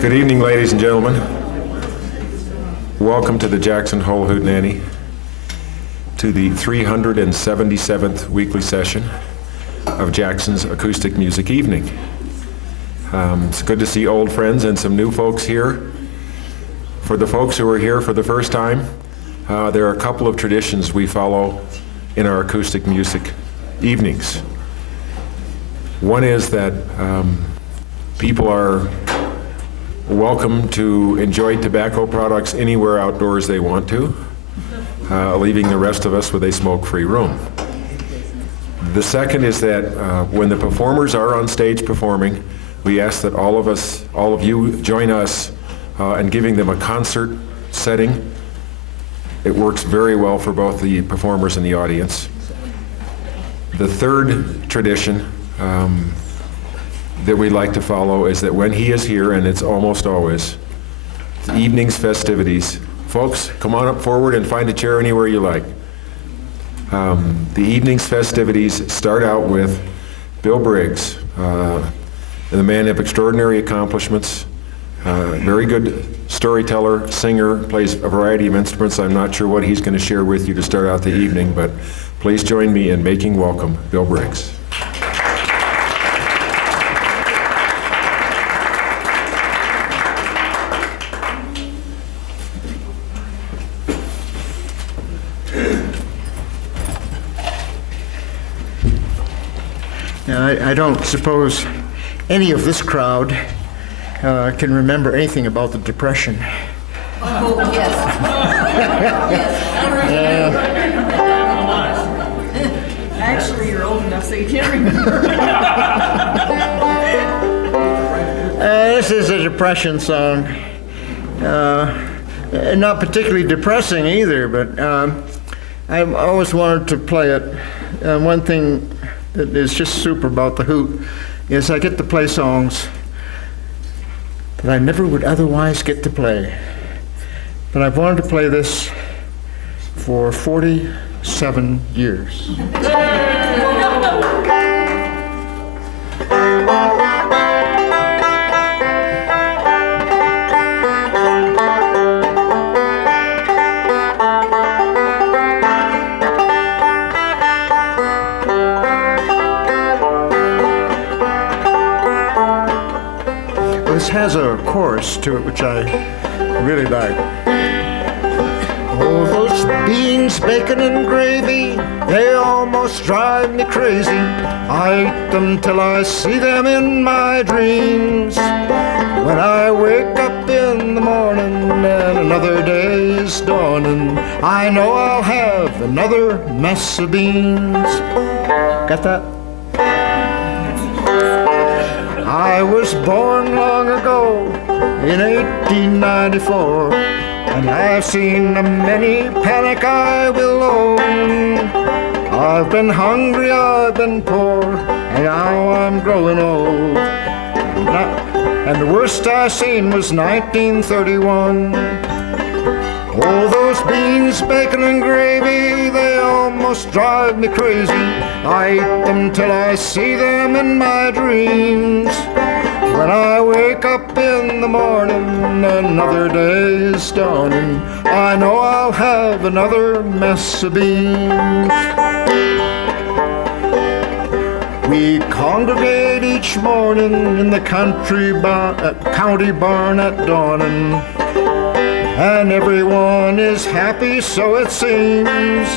Good evening, ladies and gentlemen. Welcome to the Jackson Hole Hootenanny, to the 377th weekly session of Jackson's Acoustic Music Evening. It's good to see old friends and some new folks here. For the folks who are here for the first time, there are a couple of traditions we follow in our acoustic music evenings. One is that people are welcome to enjoy tobacco products anywhere outdoors they want to, leaving the rest of us with a smoke-free room. The second is that when the performers are on stage performing, we ask that all of you join us in giving them a concert setting. It works very well for both the performers and the audience. The third tradition that we like to follow is that when he is here, and it's almost always, the evening's festivities. Folks, come on up forward and find a chair anywhere you like. The evening's festivities start out with Bill Briggs, the man of extraordinary accomplishments, very good storyteller, singer, plays a variety of instruments. I'm not sure what he's going to share with you to start out the evening, but please join me in making welcome Bill Briggs. Now, I don't suppose any of this crowd can remember anything about the Depression. Oh, yes. Yes. Actually, you're old enough so you can't remember. This is a Depression song. Not particularly depressing either, but I've always wanted to play it. One thing that is just super about the Hoot is I get to play songs that I never would otherwise get to play. But I've wanted to play this for 47 years. This has a chorus to it which I really like. Oh, those beans, bacon, and gravy, they almost drive me crazy. I eat them till I see them in my dreams. When I wake up in the morning and another day is dawning, I know I'll have another mess of beans. Got that? I was born long ago in 1894, and I've seen a many panic I will own. I've been hungry, I've been poor, and now I'm growing old. And the worst I seen was 1931. Oh, those beans, bacon, and gravy, they almost drive me crazy. I eat them till I see them in my dreams. When I wake up in the morning, another day is dawning, I know I'll have another mess of beans. We congregate each morning in the county barn at Dornan, and everyone is happy, so it seems.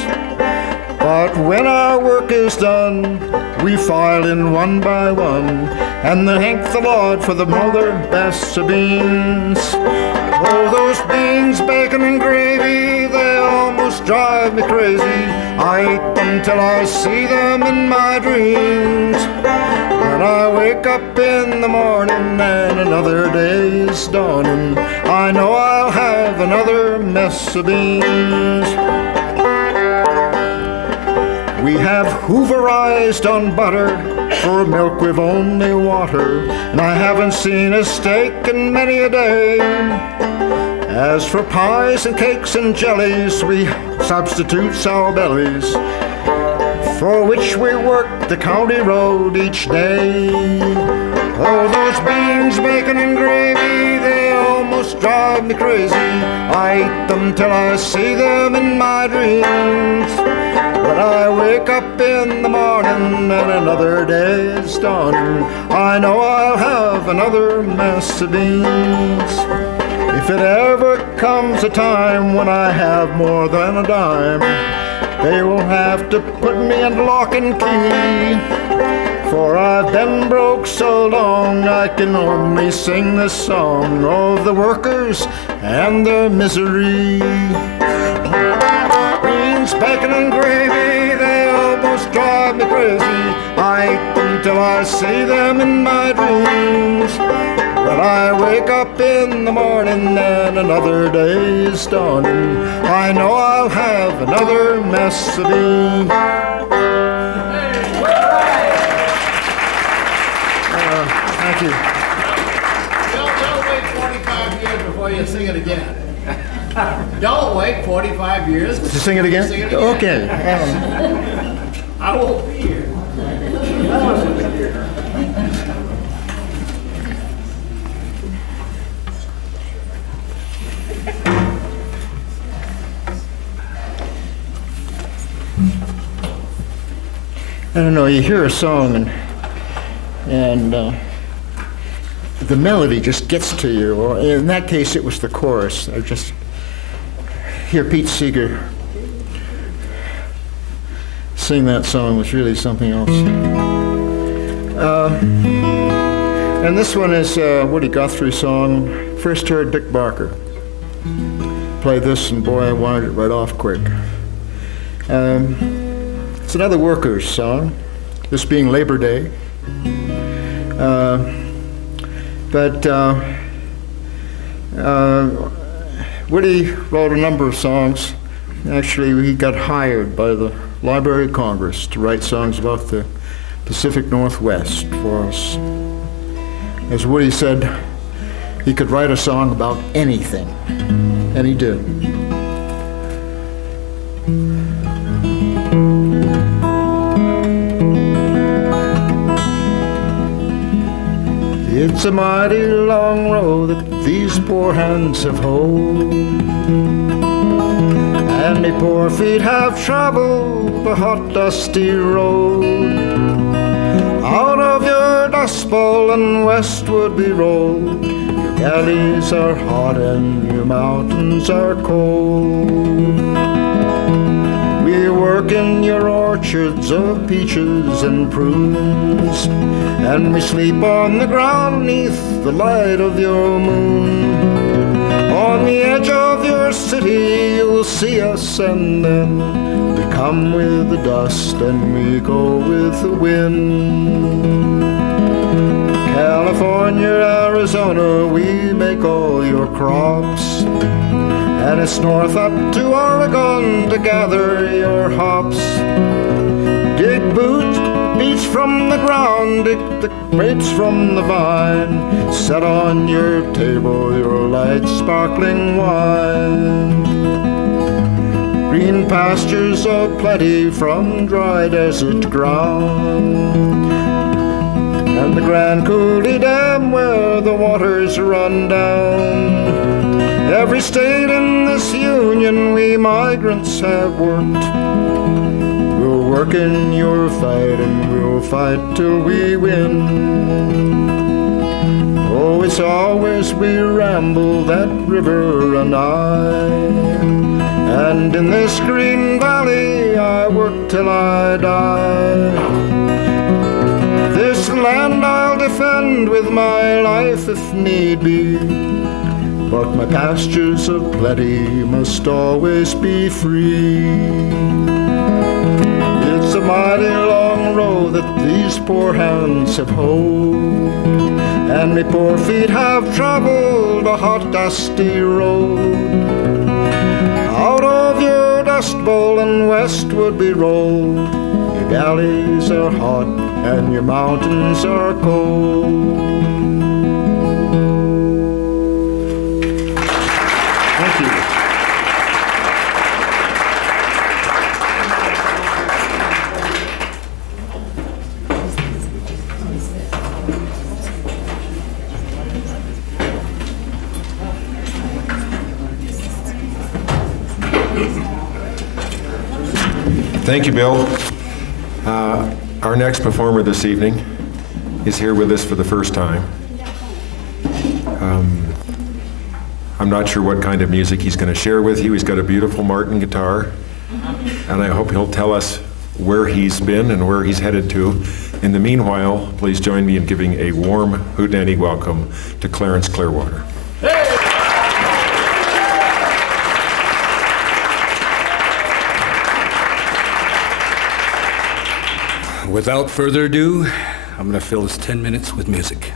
But when our work is done, we file in one by one, and thank the Lord for the mother best of beans. Oh, those beans, bacon, and gravy, they almost drive me crazy. I eat them till I see them in my dreams. When I wake up in the morning and another day is dawning, I know I'll have another mess of beans. We have hooverized on butter, for milk we've only water, and I haven't seen a steak in many a day. As for pies and cakes and jellies, we substitute sour bellies, for which we work the county road each day. Oh, those beans, bacon, and gravy, they almost drive me crazy. I eat them till I see them in my dreams. When I wake up in the morning and another day is dawning, I know I'll have another mess of beans. If it ever comes a time when I have more than a dime, they will have to put me in lock and key. For I've been broke so long, I can only sing the song of the workers and their misery. Beans, bacon, and gravy, they almost drive me crazy. I eat them till I see them in my dreams. When I wake up in the morning and another day is dawning, I know I'll have another mess of beans. Thank you. Don't wait 45 years before you sing it again. Don't wait 45 years To sing it again? Sing it again. Okay. I won't be here. I don't know, you hear a song and the melody just gets to you. Or in that case, it was the chorus. I just hear Pete Seeger sing that song was really something else. And this one is a Woody Guthrie song. First heard Dick Barker play this, and boy, I wanted it right off quick. It's another workers' song, this being Labor Day. But Woody wrote a number of songs. Actually, he got hired by the Library of Congress to write songs about the Pacific Northwest for us. As Woody said, he could write a song about anything, and he did. It's a mighty long road that these poor hands have hoed, and me poor feet have traveled the hot, dusty road. Out of your dust bowl and westward we roll. Your valleys are hot and your mountains are cold. We work in your orchards of peaches and prunes, and we sleep on the ground neath the light of your moon. On the edge of your city you'll see us, and then we come with the dust and we go with the wind. California, Arizona, we make all your crops, and it's north up to Oregon to gather your hops. Dig beets from the ground, dig the grapes from the vine, set on your table your light sparkling wine. Green pastures of plenty from dry desert ground, and the Grand Coulee Dam where the waters run down. Every state in this union we migrants have worked. We'll work in your fight and we'll fight till we win. Oh, it's always we ramble that river and I, and in this green valley I work till I die. This land I'll defend with my life if need be, but my pastures of plenty must always be free. It's a mighty long road that these poor hands have hoed, and me poor feet have traveled a hot, dusty road. Out of your dust bowl and westward we roll. Your valleys are hot and your mountains are cold. Thank you. Thank you, Bill. Our next performer this evening is here with us for the first time. I'm not sure what kind of music he's going to share with you. He's got a beautiful Martin guitar, and I hope he'll tell us where he's been and where he's headed to. In the meanwhile, please join me in giving a warm Hootenanny welcome to Clarence Clearwater. Without further ado, I'm going to fill this 10 minutes with music.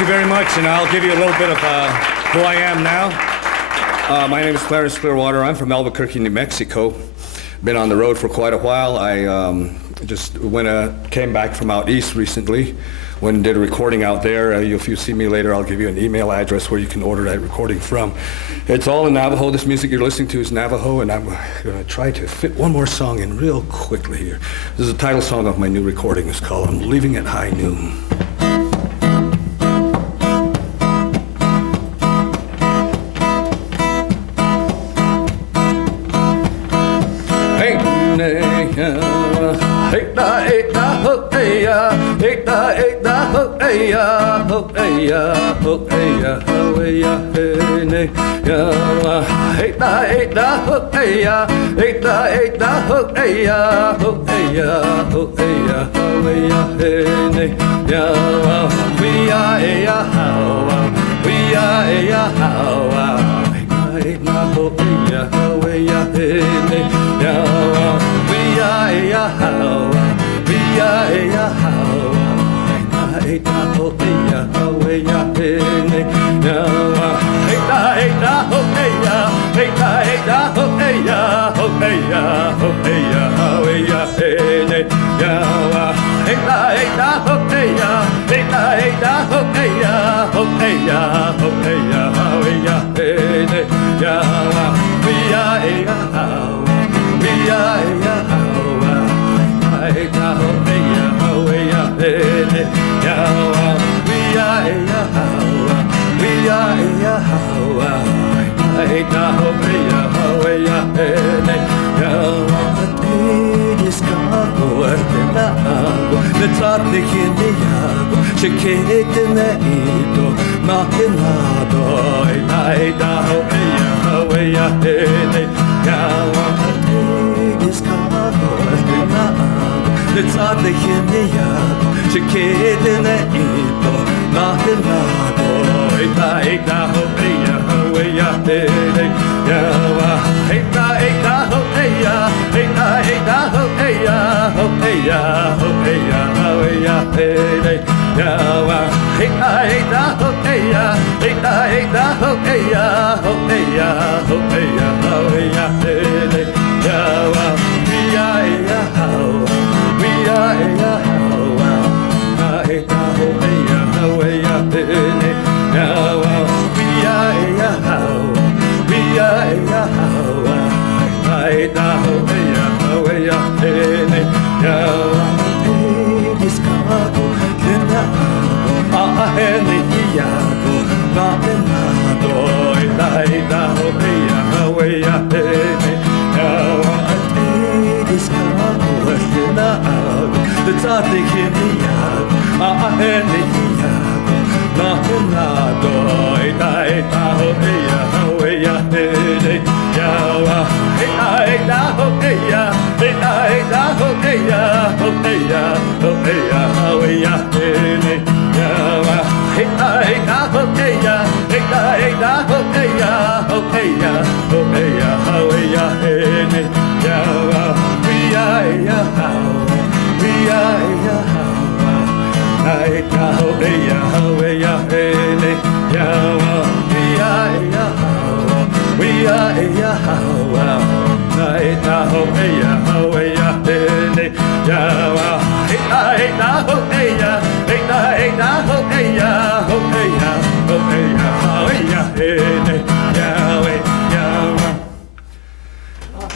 Thank you very much, and I'll give you a little bit of who I am now. My name is Clarence Clearwater. I'm from Albuquerque, New Mexico. Been on the road for quite a while. I just came back from out east recently. Went and did a recording out there. If you see me later, I'll give you an email address where you can order that recording from. It's all in Navajo. This music you're listening to is Navajo, and I'm going to try to fit one more song in real quickly here. This is the title song of my new recording. It's called I'm Leaving at High Noon.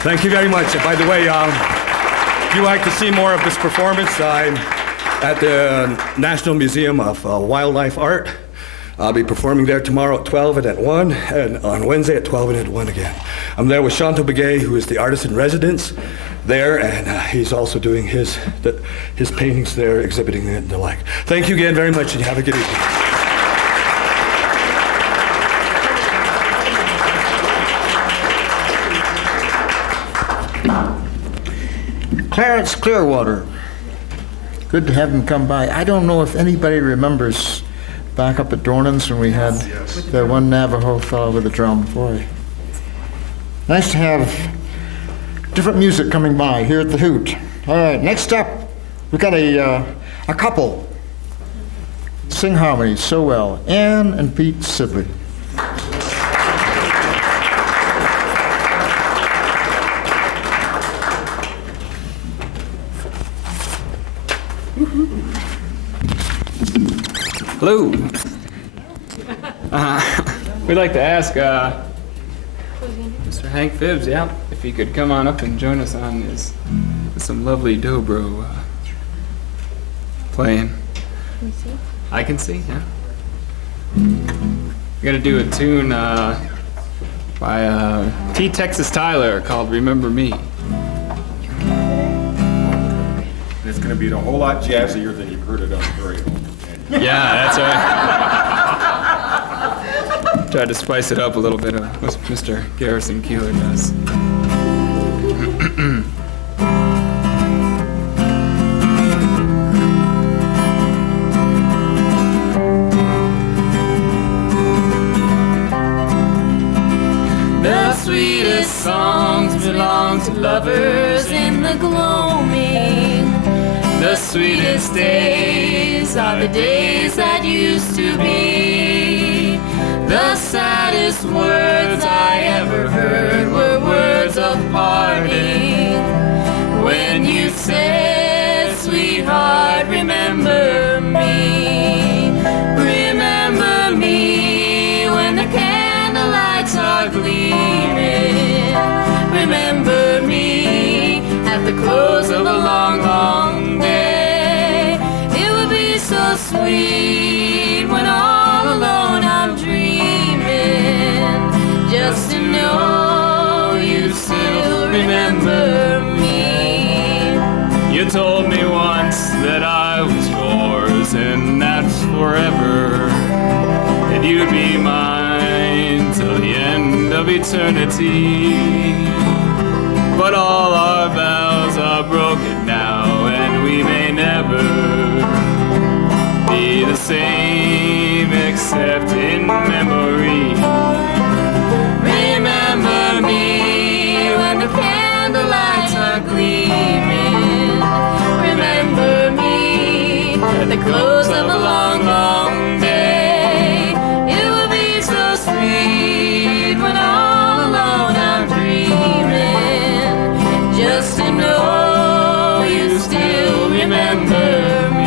Thank you very much. By the way, if you'd like to see more of this performance, I'm at the National Museum of Wildlife Art. I'll be performing there tomorrow at 12 and at 1, and on Wednesday at 12 and at 1 again. I'm there with Chantal Begay, who is the artist in residence there, and he's also doing his paintings there, exhibiting and the like. Thank you again very much, and have a good evening. Clarence Clearwater. Good to have him come by. I don't know if anybody remembers back up at Dornan's when we had that one Navajo fellow with a drum. Boy, nice to have different music coming by here at the Hoot. All right, next up, we've got a couple sing harmony so well. Ann and Pete Sibley. Hello. We'd like to ask Mr. Hank Phibbs, yeah, if he could come on up and join us on some lovely dobro playing. Can you see? I can see, yeah. We're gonna do a tune by T. Texas Tyler called "Remember Me." It's going to be a whole lot jazzier than you've heard it on the radio. Yeah, that's right. Tried to spice it up a little bit, what Mr. Garrison Keeler does. The sweetest songs belong to lovers in the gloaming. The sweetest days are the days that used to be. The saddest words I ever heard were words of parting. When you said, sweetheart, remember me. Remember me when the candlelights are gleaming. Remember me at the close of a long, long day. It would be so sweet when all alone I'm dreaming, just to know you still remember me. You told me once that I was yours, and that's forever. And you'd be mine till the end of eternity. But all our vows are broken now, and we may never be the same except in memory. Remember me when the candlelights are gleaming. Remember me at the close of a long, long day. It will be so sweet when all alone I'm dreaming, just to know you still remember me.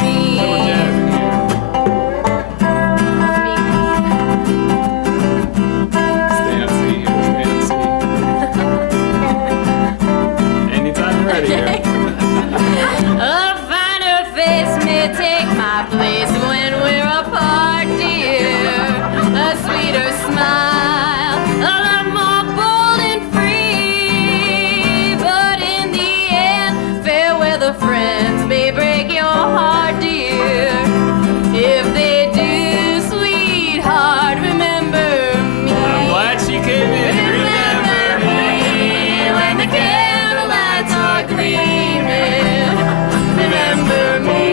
Stay on C here, stay on C. Anytime you're ready here. A finer face may take my place when we're apart, dear. A sweeter smile, a lot more bold and free. But in the end, fair weather friends may break your heart, dear. If they do, sweetheart, remember me. I'm glad she came in. Remember me when the candlelights are gleaming. Remember me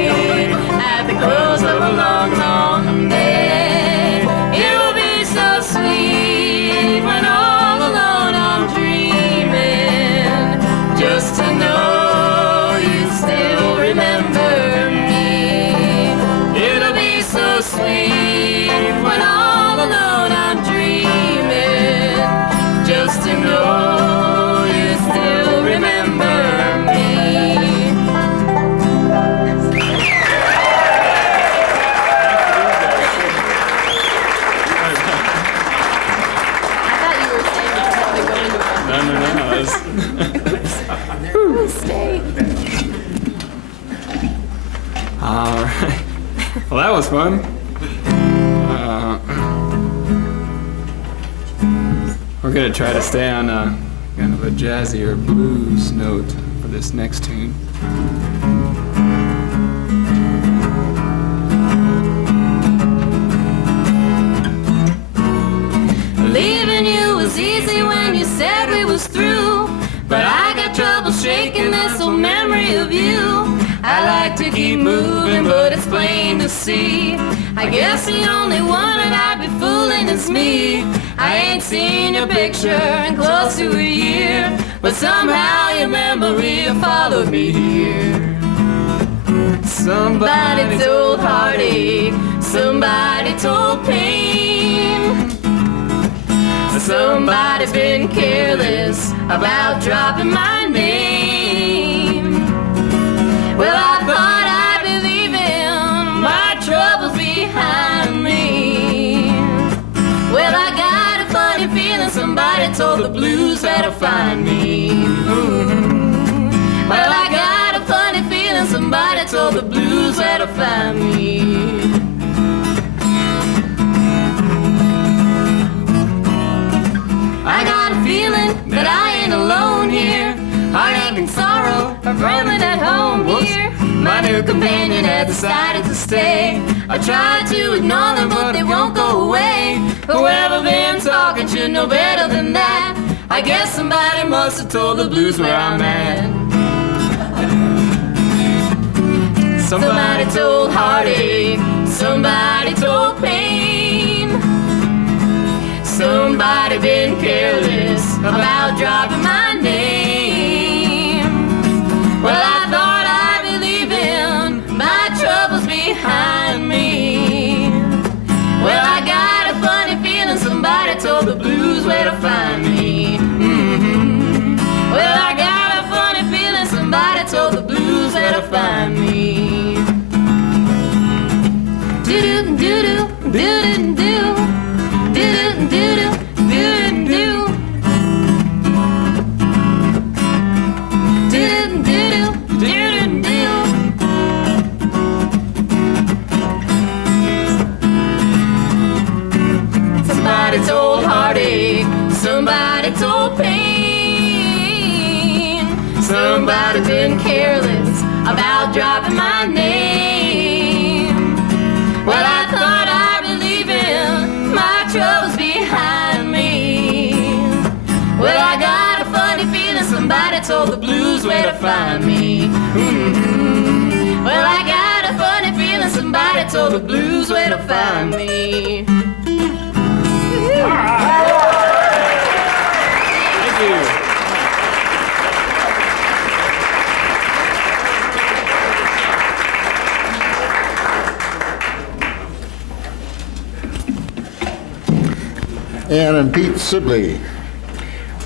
at the close of a long, long day. It will be so sweet when all alone I'm dreaming, just to know you still remember me. It'll be so sweet when all alone I'm dreaming, just to know you still remember me. I thought you were saying you had to go into No. Stay. All right. Well, that was fun. We're gonna try to stay on a kind of a jazzier blues note for this next tune. Leaving you was easy when you said we was through, but I got trouble shaking this old memory of you. I like to keep moving, but it's plain to see. I guess the only one that I'd be fooling is me. I ain't seen your picture in close to a year, but somehow your memory followed me here. Somebody told heartache, Somebody told pain. Somebody's been careless about dropping my name. Well, I thought I'd be leaving my troubles behind me. Well, I got a funny feeling somebody told the blues where to find me. Well, I got a funny feeling somebody told the blues where to find me. I got a feeling that I ain't alone here. Heartache and sorrow are friendly at home here. My new companion has decided to stay. I tried to ignore them, but they won't go away. Whoever been talking should know better than that. I guess somebody must have told the blues where I'm at. Somebody told heartache, somebody told pain. Somebody been careless about dropping my name. Well, I thought I'd be leaving my troubles behind me. Well, I got a funny feeling somebody told the blues where to find me. Well, I got a funny feeling somebody told the blues where to find me. Do do do do do do. Somebody told heartache, somebody told pain. Somebody's been careless about dropping my name. Well, I thought I'd be leaving my troubles behind me. Well, I got a funny feeling somebody told the blues where to find me. Well, I got a funny feeling somebody told the blues where to find me. Thank you. Ann and Pete Sibley.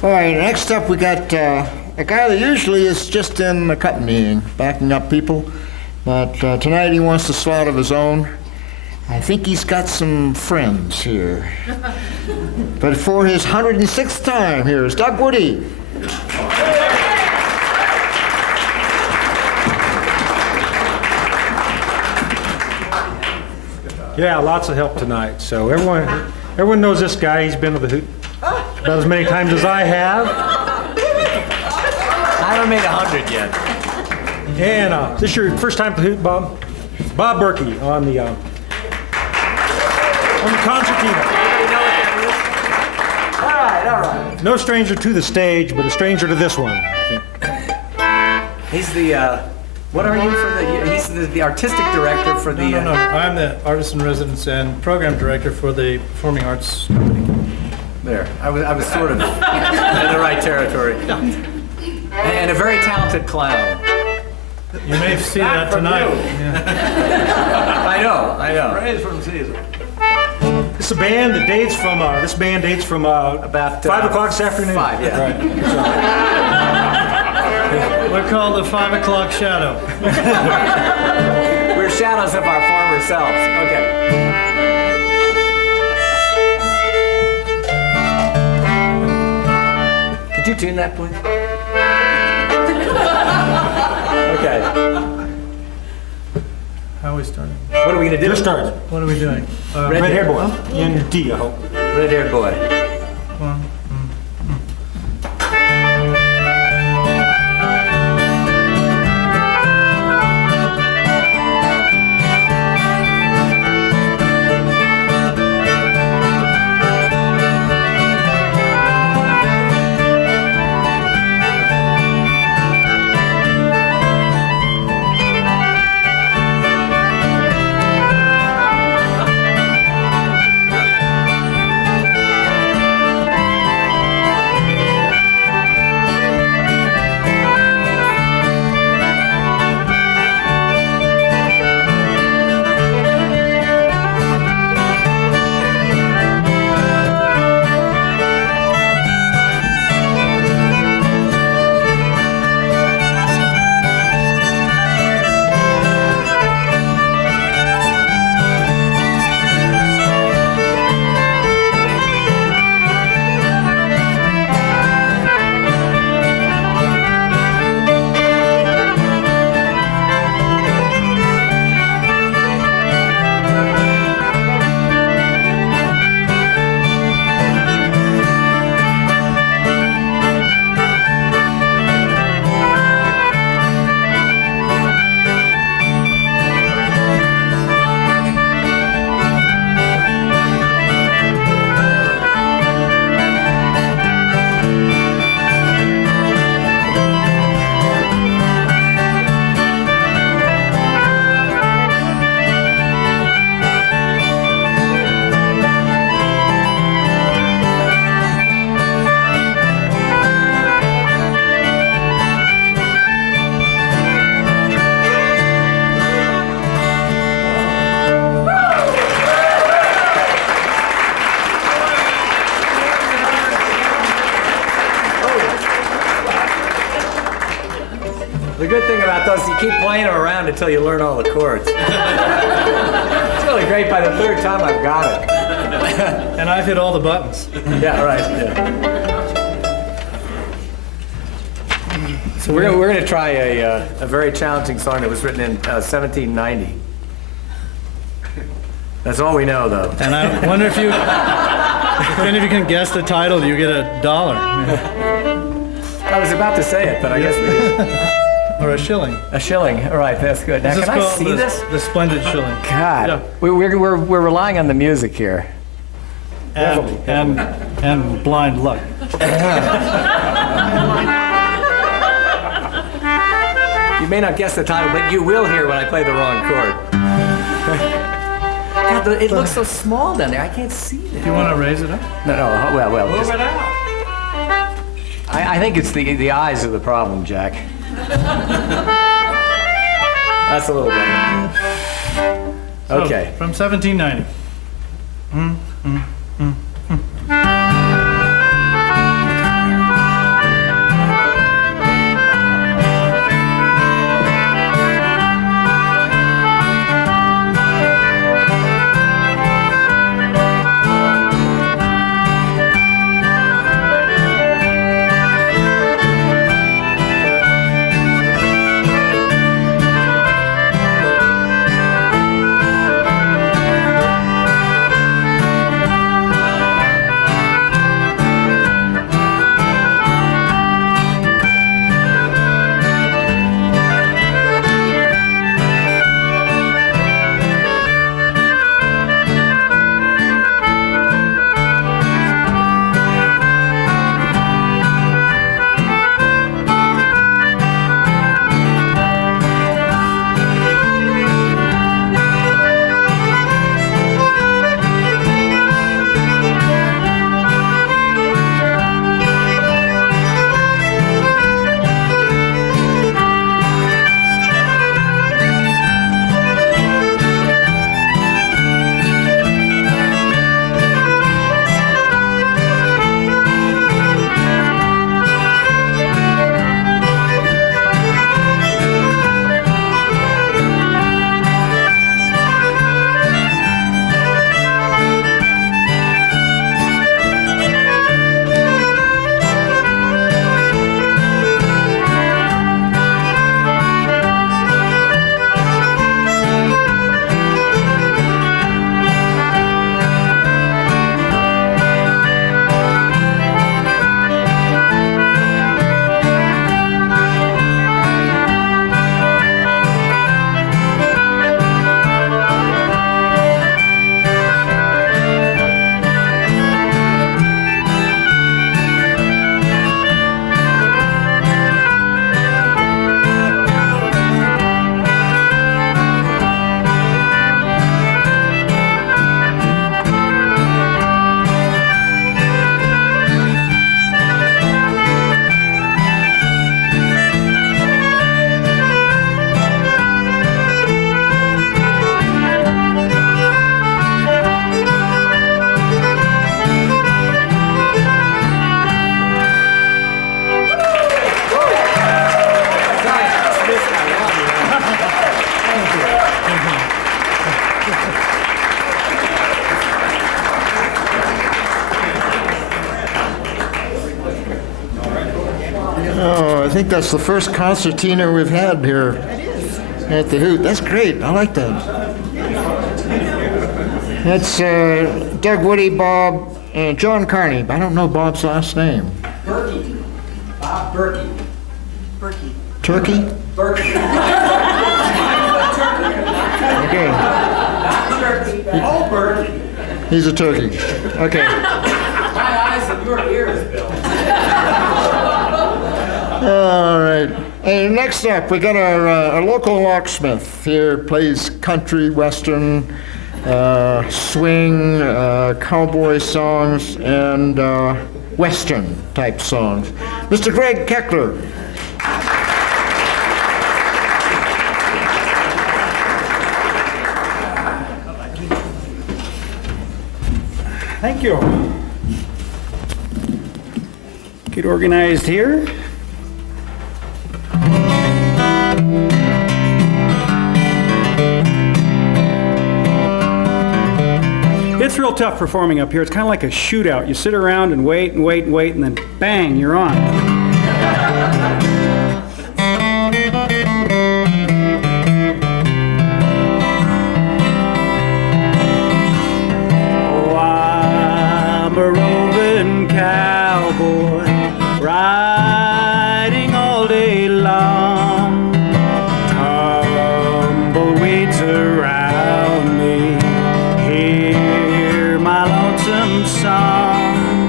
All right, next up we got a guy that usually is just in the cut meeting, backing up people, but tonight he wants to slot of his own. I think he's got some friends here. But for his 106th time, here is Doug Woody. Yeah, lots of help tonight. So everyone knows this guy. He's been to the Hoot about as many times as I have. I haven't made 100 yet. And this is your first time at the Hoot, Bob? Bob Berkey on the concertina. All right. No stranger to the stage, but a stranger to this one, I think. He's the, what are you for the, he's the artistic director for the... No. I'm the artist in residence and program director for the Performing Arts Company. There, I was sort of in the right territory. And a very talented clown. You may have seen that tonight. Yeah. I know. Praise from Caesar. This band dates from About 5 o'clock this afternoon. 5, yeah. Right. We're called the 5 o'clock shadow. We're shadows of our former selves. Okay. Could you tune that, please? Okay. How are we starting? What are we gonna do? Just started. What are we doing? Red-haired boy. In D, I hope. Red-haired boy. One. good thing about those, you keep playing them around until you learn all the chords. It's really great. By the third time, I've got it. And I've hit all the buttons. Yeah, right. Yeah. So we're gonna try a very challenging song that was written in 1790. That's all we know, though. And I wonder if any of you can guess the title, you get $1. I was about to say it, but I guess we did. Or a shilling. A shilling. All right, that's good. Now, Is this can I called see this? The Splendid Shilling. God, Yeah. we're relying on the music here. And blind luck. You may not guess the title, but you will hear when I play the wrong chord. God, it looks so small down there. I can't see it. Do you want to raise it up? No, well. Move Just, it out. I think it's the eyes are the problem, Jack. That's a little better. So, Okay. from 1790. I think that's the first concertina we've had here at the Hoot. That's great. I like that. That's Doug Woody, Bob, and John Carney. I don't know Bob's last name. Berkey. Bob Berkey. Berkey. Turkey? Berkey. Okay. Not Turkey. Oh, Berkey. He's a turkey. Okay. My eyes and your ears, Bill. All right. And next up, we got our local locksmith here. Plays country, western, swing, cowboy songs, and western type songs. Mr. Greg Keckler. Thank you. Get organized here. real tough performing up here. It's kind of like a shootout. You sit around and wait and wait and wait, and then bang, you're on. Oh, I'm a roving cowboy, riding all day long. Tumbleweeds around me, hear my lonesome song.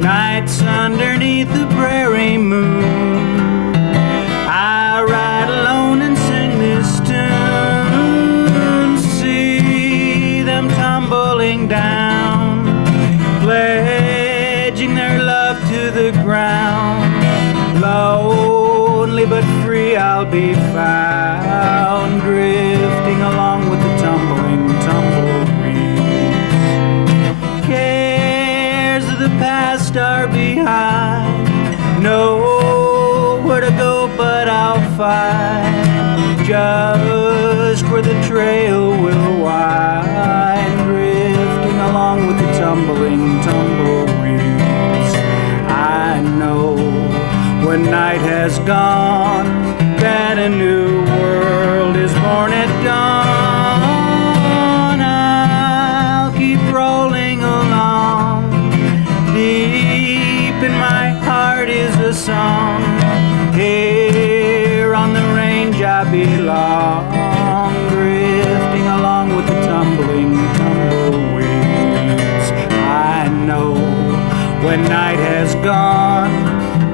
Nights underneath the prairie moon, I ride alone and sing this tune. See them tumbling down, pledging their love to the ground. Lonely but free I'll be found, drifting along with the tumbling tumbleweeds. Cares of the past are behind, nowhere to go but I'll find just where the trail will wind, drifting along with the tumbling tumbleweeds. I know when night has gone that a new world is born at dawn. I'll keep rolling along, deep in my heart is a song. Here on the range I belong, drifting along with the tumbling tumbleweeds. I know when night has gone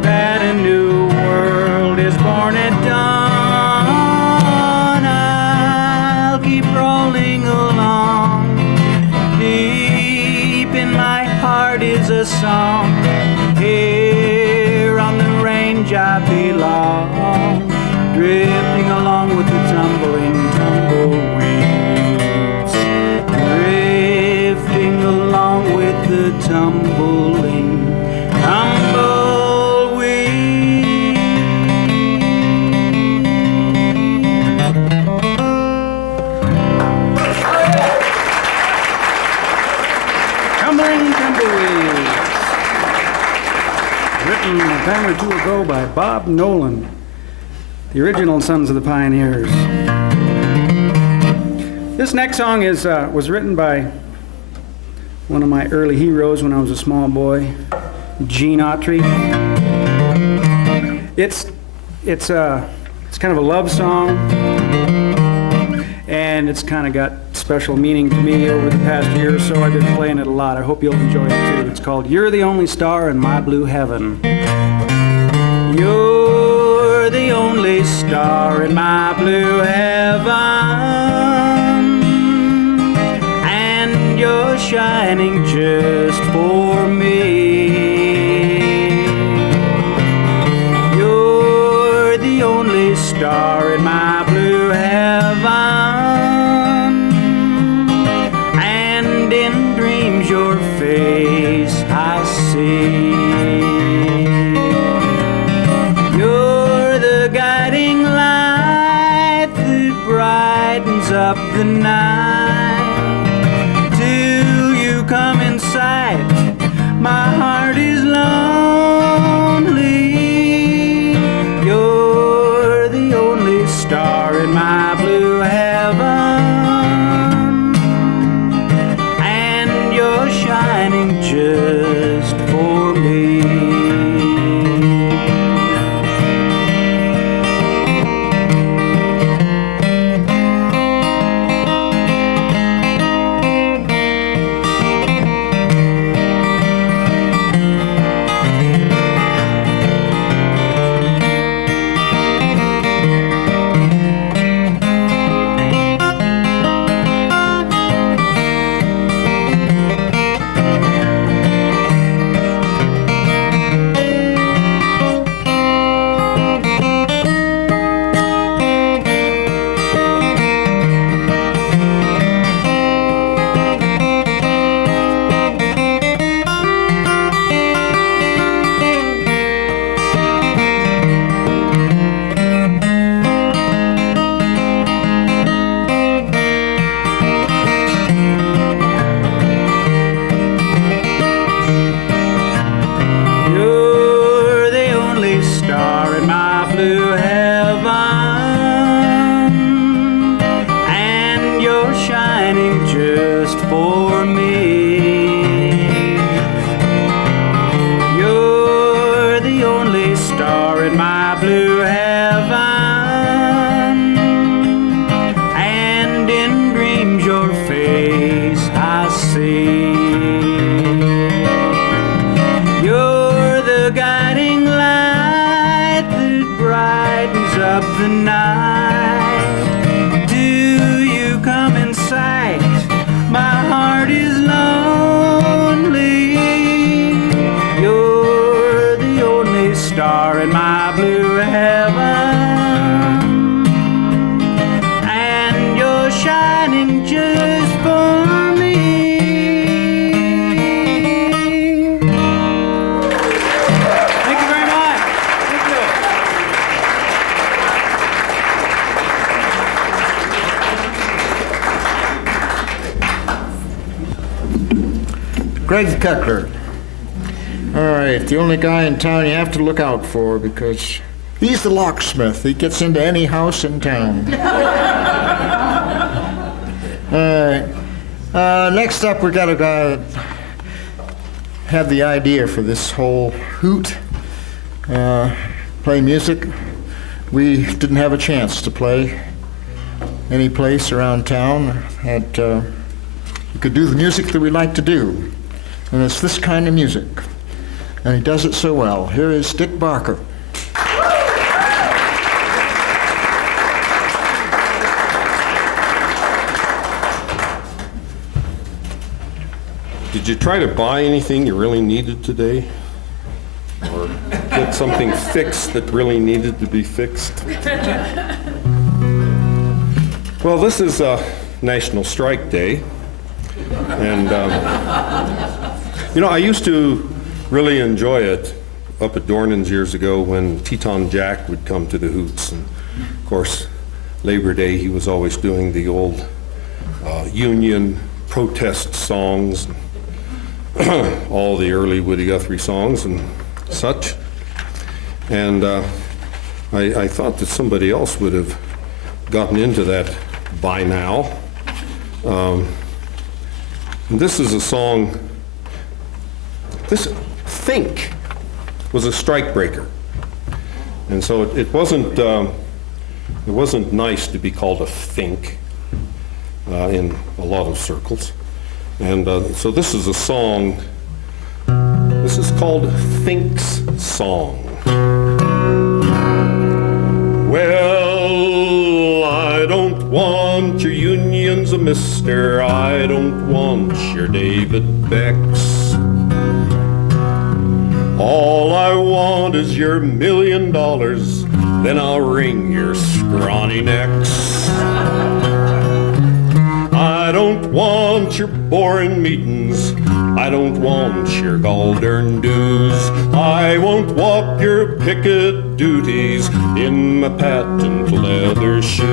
that a new world is born at dawn. I'll keep rolling along, deep in my heart is a song. Here on the range I belong, drifting along with the tumbling tumbleweeds, drifting along with the tumbling tumbleweeds. Tumbling tumbleweeds, written a time or two ago by Bob Nolan, the original Sons of the Pioneers. This next song was written by one of my early heroes when I was a small boy, Gene Autry. It's kind of a love song, and it's kind of got special meaning to me over the past year or so. I've been playing it a lot. I hope you'll enjoy it too. It's called "You're the Only Star in My Blue Heaven." You're the only star in my blue heaven, and you're shining just for me. You're the only star in my blue heaven, and in dreams your face I see. You're the guiding light that brightens up the night. Till you come in sight, my heart is lonely. You're the only star in my blue heaven, and you're shining just for me. Greg Kuckler. All right, the only guy in town you have to look out for because he's the locksmith. He gets into any house in town. All right. Next up, we got a guy that had the idea for this whole hoot, play music. We didn't have a chance to play any place around town that we could do the music that we like to do. And it's this kind of music. And he does it so well. Here is Dick Barker. Did you try to buy anything you really needed today? Or get something fixed that really needed to be fixed? Well, this is National Strike Day. And, I used to really enjoy it up at Dornan's years ago when Teton Jack would come to the Hoots. And, of course, Labor Day, he was always doing the old Union protest songs, all the early Woody Guthrie songs and such. And I thought that somebody else would have gotten into that by now. And this is a song, this Think was a strikebreaker. And so it wasn't nice to be called a think in a lot of circles. And so this is a song, this is called Think's Song. Well, I don't want your unions a mister, I don't want your David Becks. All I want is your $1 million, then I'll wring your scrawny necks. I don't want your boring meetings, I don't want your gall-darn dues. I won't walk your picket duties in my patent leather shoes.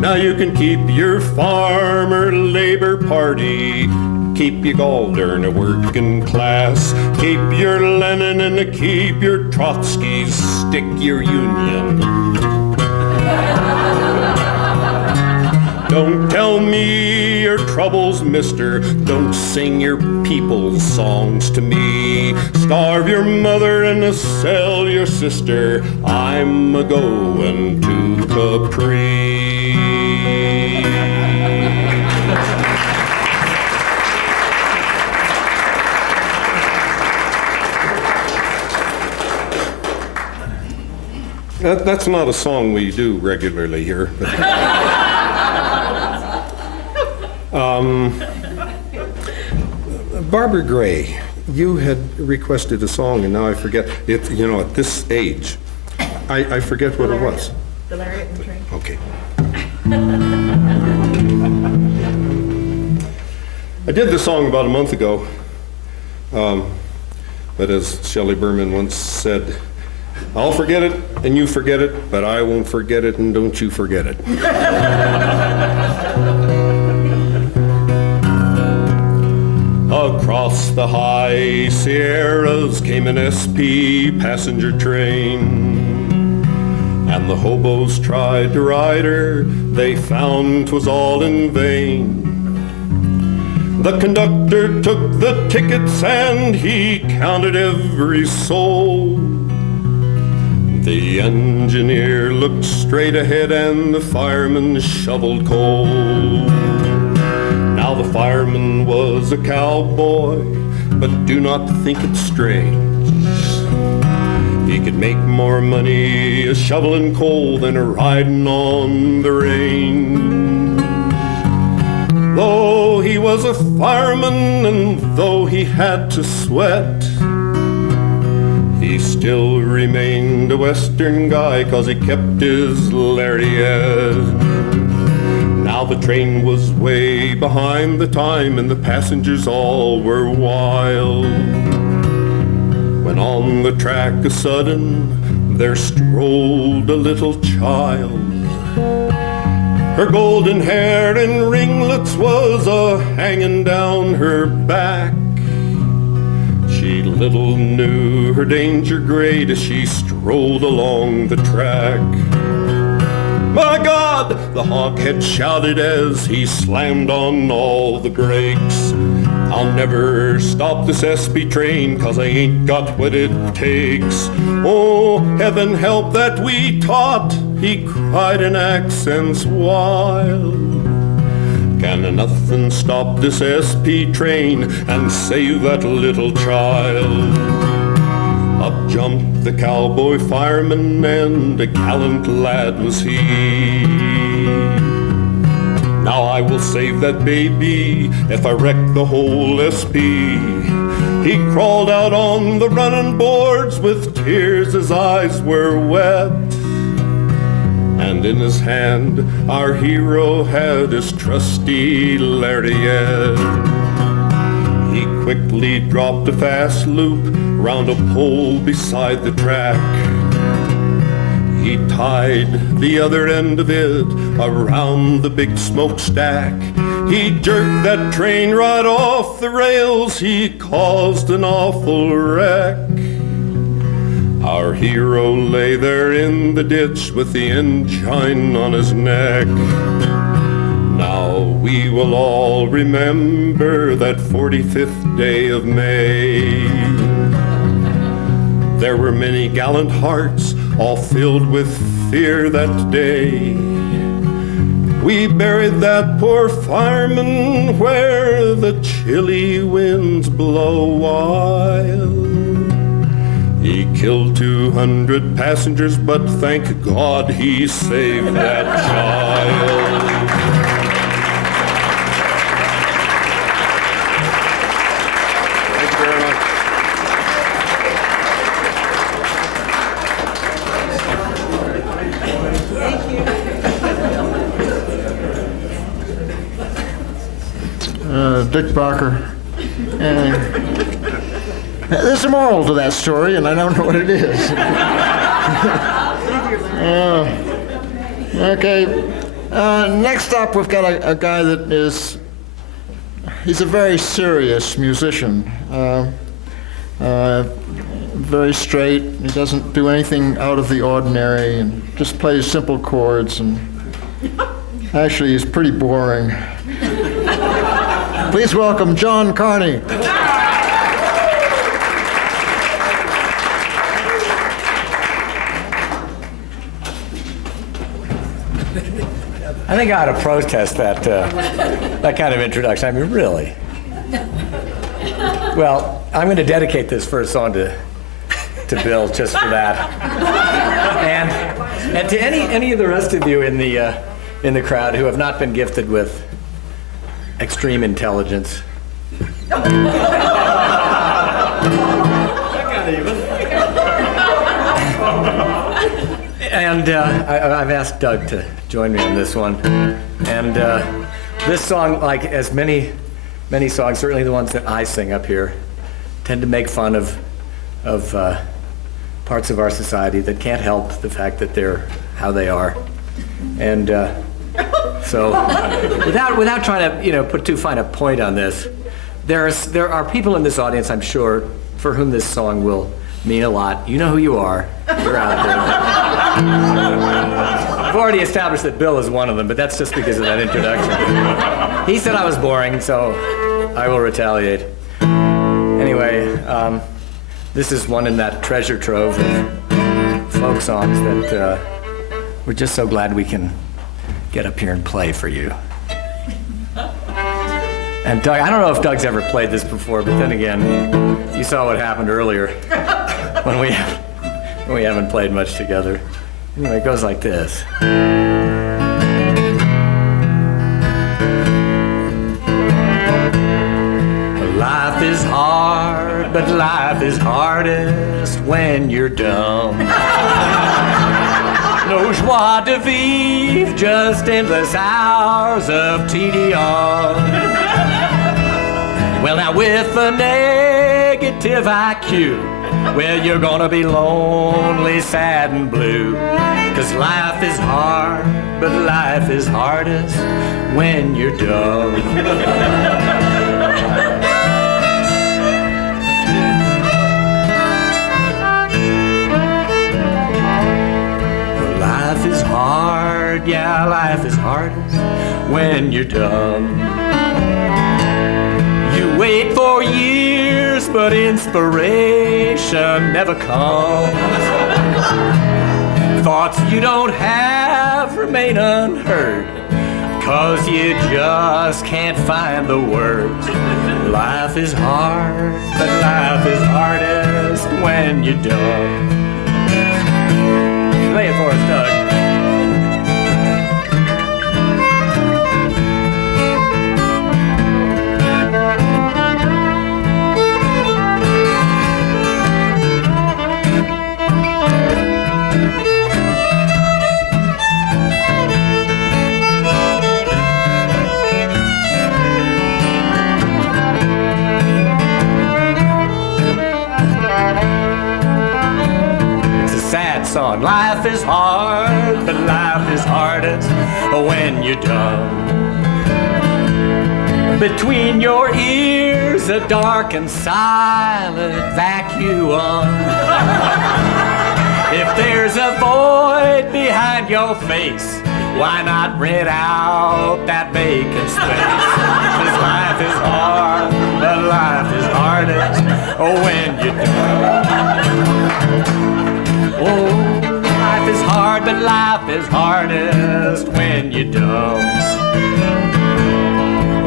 Now you can keep your farmer labor party, keep your gall-darn working class, keep your Lenin and keep your Trotskys, stick your union. Don't tell me your troubles, mister. Don't sing your people's songs to me. Starve your mother and sell your sister. I'm a-going to Capri. That's not a song we do regularly here. Barbara Gray, you had requested a song, and now I forget. It, at this age, I forget what it was. The Lariat and Train. Okay. I did this song about a month ago, but as Shelley Berman once said, I'll forget it and you forget it, but I won't forget it and don't you forget it. Across the high Sierras came an SP passenger train, and the hobos tried to ride her, they found 'twas all in vain. The conductor took the tickets and he counted every soul. The engineer looked straight ahead and the fireman shoveled coal. Now the fireman was a cowboy, but do not think it strange. He could make more money a shoveling coal than a riding on the range. Though he was a fireman and though he had to sweat, he still remained a Western guy 'cause he kept his lariat. Now the train was way behind the time and the passengers all were wild, when on the track a sudden there strolled a little child. Her golden hair in ringlets was hanging down her back. She little knew her danger great as she strolled along the track. My God, the hawk had shouted as he slammed on all the brakes. I'll never stop this SP train, 'cause I ain't got what it takes. Oh, heaven help that we taught, he cried in accents wild. Can nothing stop this SP train and save that little child? Up jumped the cowboy fireman, and a gallant lad was he. Now I will save that baby if I wreck the whole SP. He crawled out on the running boards with tears, his eyes were wet. And in his hand our hero had his trusty lariat. He quickly dropped a fast loop round a pole beside the track. He tied the other end of it around the big smokestack. He jerked that train right off the rails. He caused an awful wreck. Our hero lay there in the ditch with the engine on his neck. Now we will all remember that 45th day of May. There were many gallant hearts, all filled with fear that day. We buried that poor fireman where the chilly winds blow wild. He killed 200 passengers, but thank God he saved that child. Thank you very much. Dick Barker. And there's a moral to that story, and I don't know what it is. Okay. Next up, we've got a guy that he's a very serious musician. Very straight. He doesn't do anything out of the ordinary, and just plays simple chords. And actually, he's pretty boring. Please welcome John Carney. I think I ought to protest that kind of introduction. I mean, really. Well, I'm going to dedicate this first song to Bill just for that, and to any of the rest of you in the crowd who have not been gifted with extreme intelligence. And I've asked Doug to join me on this one. And this song, like as many songs, certainly the ones that I sing up here, tend to make fun of parts of our society that can't help the fact that they're how they are. And so, without trying to put too fine a point on this, there are people in this audience, I'm sure, for whom this song will mean a lot. You know who you are. You're out there. I've already established that Bill is one of them, but that's just because of that introduction. He said I was boring, so I will retaliate. Anyway, this is one in that treasure trove of folk songs that we're just so glad we can get up here and play for you. And Doug, I don't know if Doug's ever played this before, but then again, you saw what happened earlier when we haven't played much together. Anyway, it goes like this. Life is hard, but life is hardest when you're dumb. No joie de vivre, just endless hours of tedium. Well, now with a negative IQ, well, you're gonna be lonely, sad, and blue. 'Cause life is hard, but life is hardest when you're dumb. Life is hard, yeah, life is hardest when you're dumb. You wait for years, but inspiration never comes. Thoughts you don't have remain unheard, 'cause you just can't find the words. Life is hard, but life is hardest when you're dumb. Play it for us, Doug. Song. Life is hard, but life is hardest when you're dumb. Between your ears, a dark and silent vacuum. If there's a void behind your face, why not rent out that vacant space? 'Cause life is hard, but life is hardest when you're dumb. Oh, life is hard, but life is hardest when you're dumb.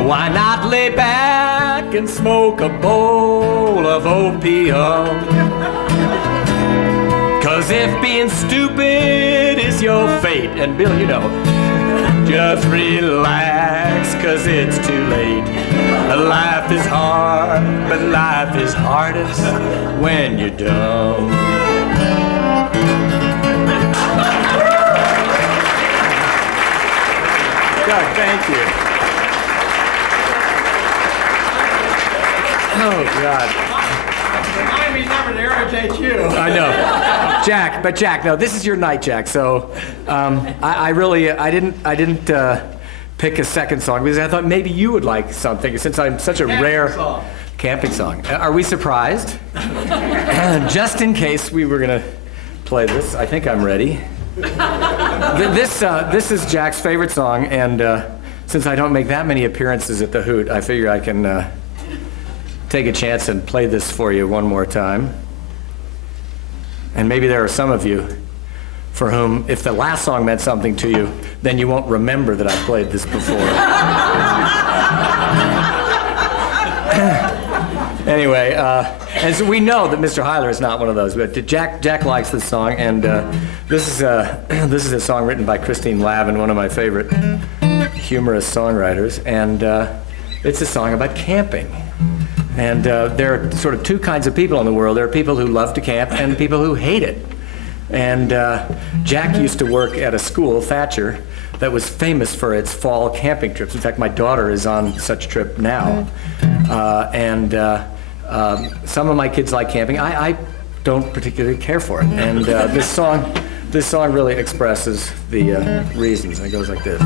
Why not lay back and smoke a bowl of opium? 'Cause if being stupid is your fate, and Bill, you know, just relax, 'cause it's too late. Life is hard, but life is hardest when you're dumb. Doug, thank you. Oh, God. Remind me never to irritate you. I know. Jack, no, this is your night, Jack. So I didn't pick a second song because I thought maybe you would like something since I'm such a rare camping song. Are we surprised? Just in case we were going to play this, I think I'm ready. This is Jack's favorite song, and since I don't make that many appearances at the Hoot, I figure I can take a chance and play this for you one more time. And maybe there are some of you for whom, if the last song meant something to you, then you won't remember that I played this before. Anyway, and so we know that Mr. Hyler is not one of those, but Jack likes this song, and this is a song written by Christine Lavin, one of my favorite humorous songwriters, and it's a song about camping. And there are sort of two kinds of people in the world. There are people who love to camp and people who hate it. And Jack used to work at a school, Thatcher, that was famous for its fall camping trips. In fact, my daughter is on such a trip now. Some of my kids like camping. I don't particularly care for it. And this song really expresses the reasons. And it goes like this.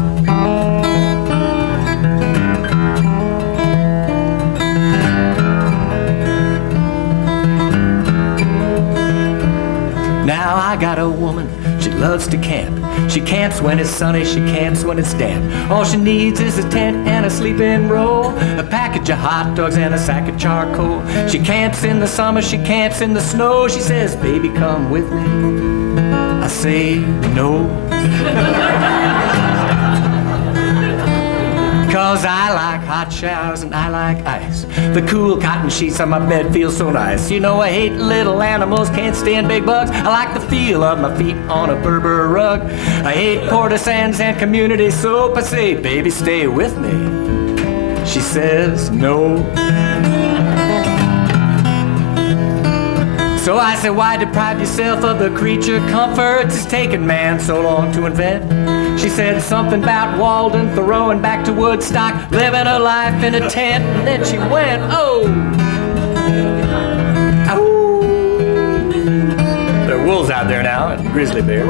Now I got a woman, she loves to camp. She camps when it's sunny, she camps when it's damp. All she needs is a tent and a sleeping roll, a package of hot dogs and a sack of charcoal. She camps in the summer, she camps in the snow. She says, baby, come with me. I say no. 'Cause I like hot showers and I like ice. The cool cotton sheets on my bed feel so nice. You know I hate little animals, can't stand big bugs. I like the feel of my feet on a Berber rug. I hate porta sands and community soap. I say, baby, stay with me. She says no. So I said, why deprive yourself of the creature comforts it's taken man so long to invent? She said something about Walden, Thoreau, and back to Woodstock, living a life in a tent. And then she went, oh. There are wolves out there now, and grizzly bears.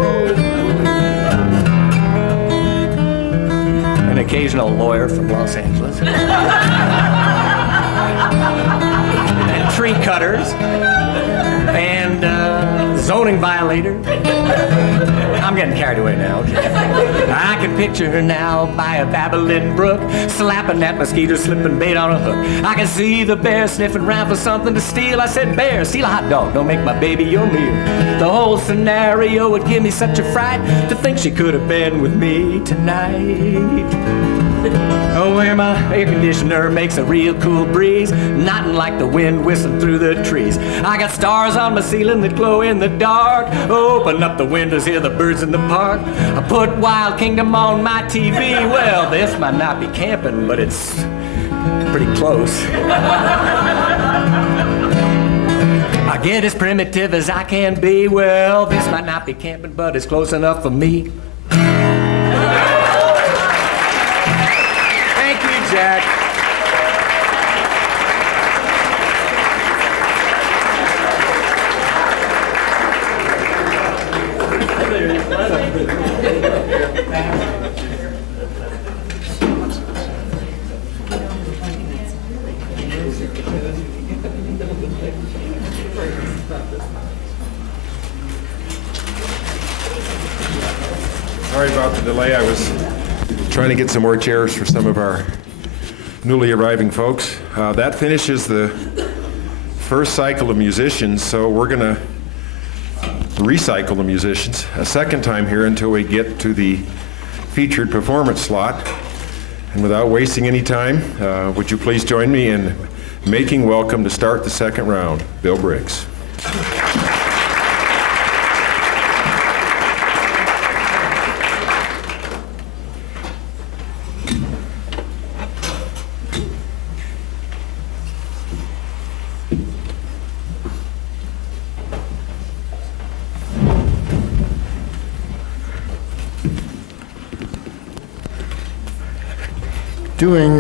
occasional lawyer from Los Angeles. And tree cutters. And zoning violators. I'm getting carried away now. Okay. I can picture her now by a babbling brook, slapping that mosquito slipping bait on a hook. I can see the bear sniffing around for something to steal. I said, bear, steal a hot dog, don't make my baby your meal. The whole scenario would give me such a fright to think she could have been with me tonight. Oh, where my air conditioner makes a real cool breeze, nothing like the wind whistling through the trees. I got stars on my ceiling that glow in the dark. Open up the windows, hear the birds in the park. I put Wild Kingdom on my TV. Well, this might not be camping, but it's pretty close. I get as primitive as I can be. Well, this might not be camping, but it's close enough for me. Jack. Sorry about the delay. I was trying to get some more chairs for some of our newly arriving folks. That finishes the first cycle of musicians, so we're going to recycle the musicians a second time here until we get to the featured performance slot. And without wasting any time, would you please join me in making welcome to start the second round, Bill Briggs. Doing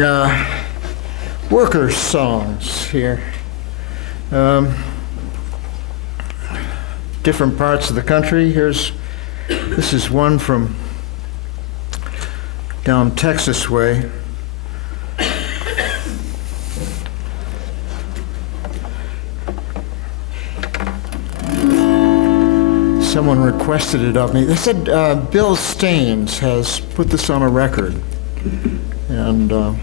workers' songs here. Different parts of the country. This is one from down Texas way. Someone requested it of me. They said Bill Staines has put this on a record. And I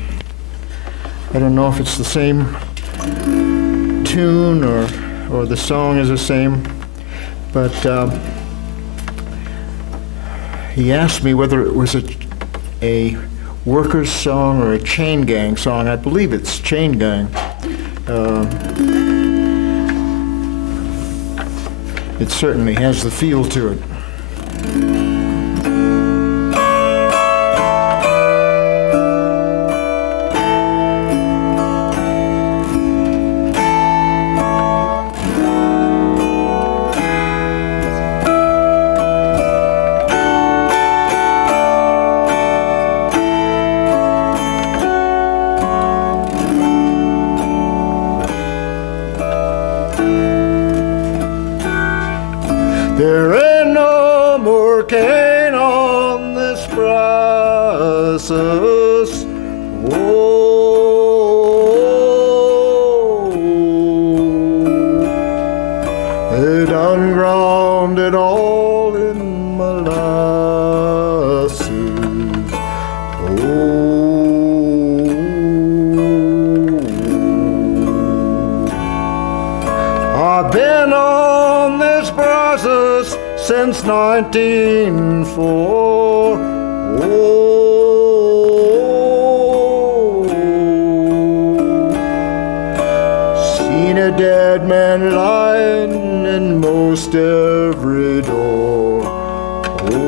don't know if it's the same tune or the song is the same, but he asked me whether it was a workers' song or a chain gang song. I believe it's chain gang. It certainly has the feel to it. There ain't no more cane on this process. Oh, they done ground it all in molasses. Oh, I've been on this process since 1904. Oh, seen a dead man lying in most every door. Oh,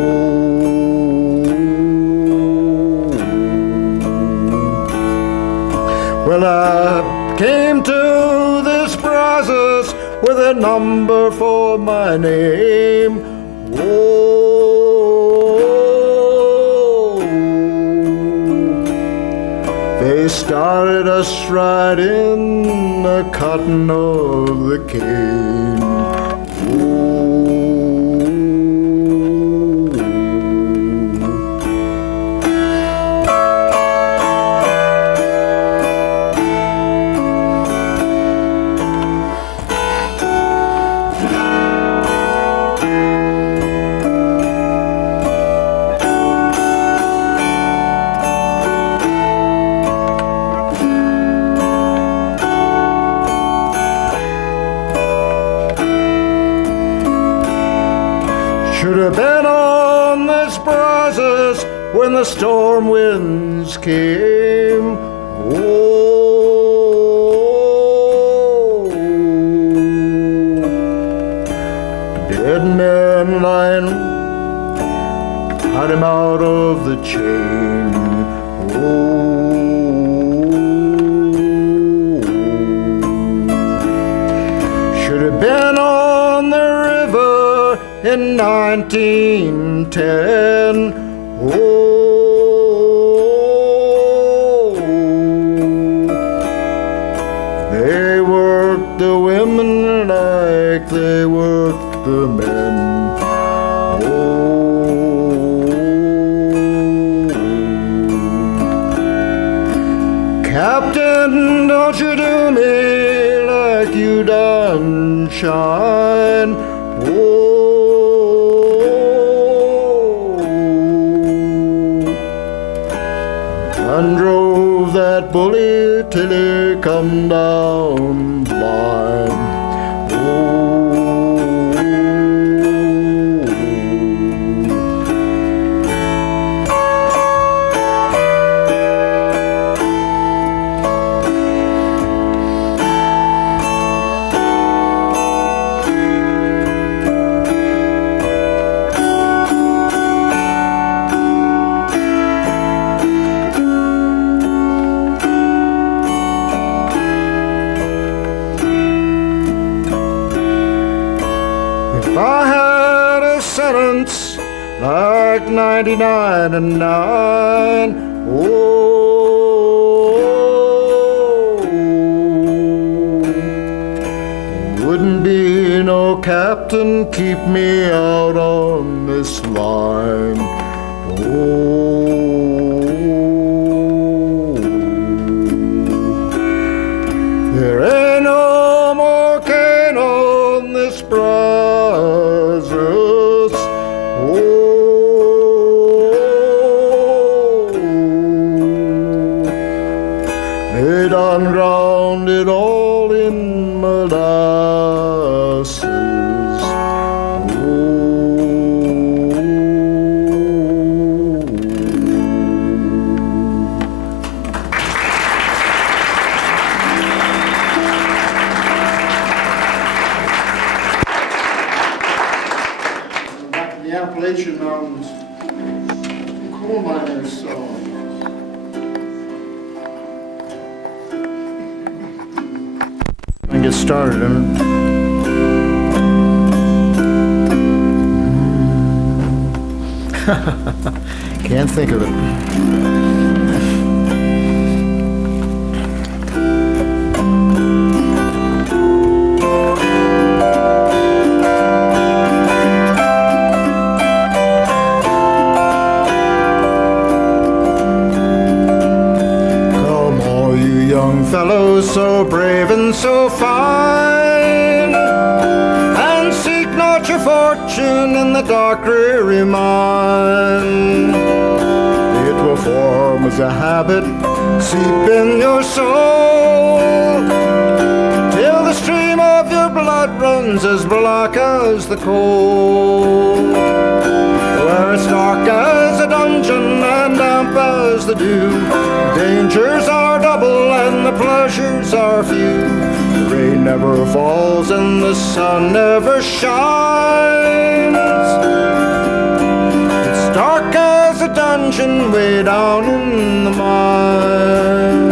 well, I came to this process with a number for my name. Oh, they started us right in the cotton of the cane. Oh, when the storm winds came. Oh, dead man lying, had him out of the chain. Oh, should have been on the river in 1910. Oh, they worked the women like they worked the men. Captain, don't you do me like you done shine. Oh, and drove that bully till he come down blind. If I had a sentence like 99 and 9, oh, wouldn't be no captain keep me out on this line. Oh, there ain't no more cane on this brazos. Oh, they done ground it all in molasses. The Appalachian Mountains, coal miners song. And get started in it. Can't think of it. Fellows so brave and so fine, and seek not your fortune in the dark dreary mine. It will form as a habit, seep in your soul, till the stream of your blood runs as black as the coal. Where it's dark as a dungeon and damp as the dew, the dangers are double and the pleasures are few. The rain never falls and the sun never shines. It's dark as a dungeon way down in the mine.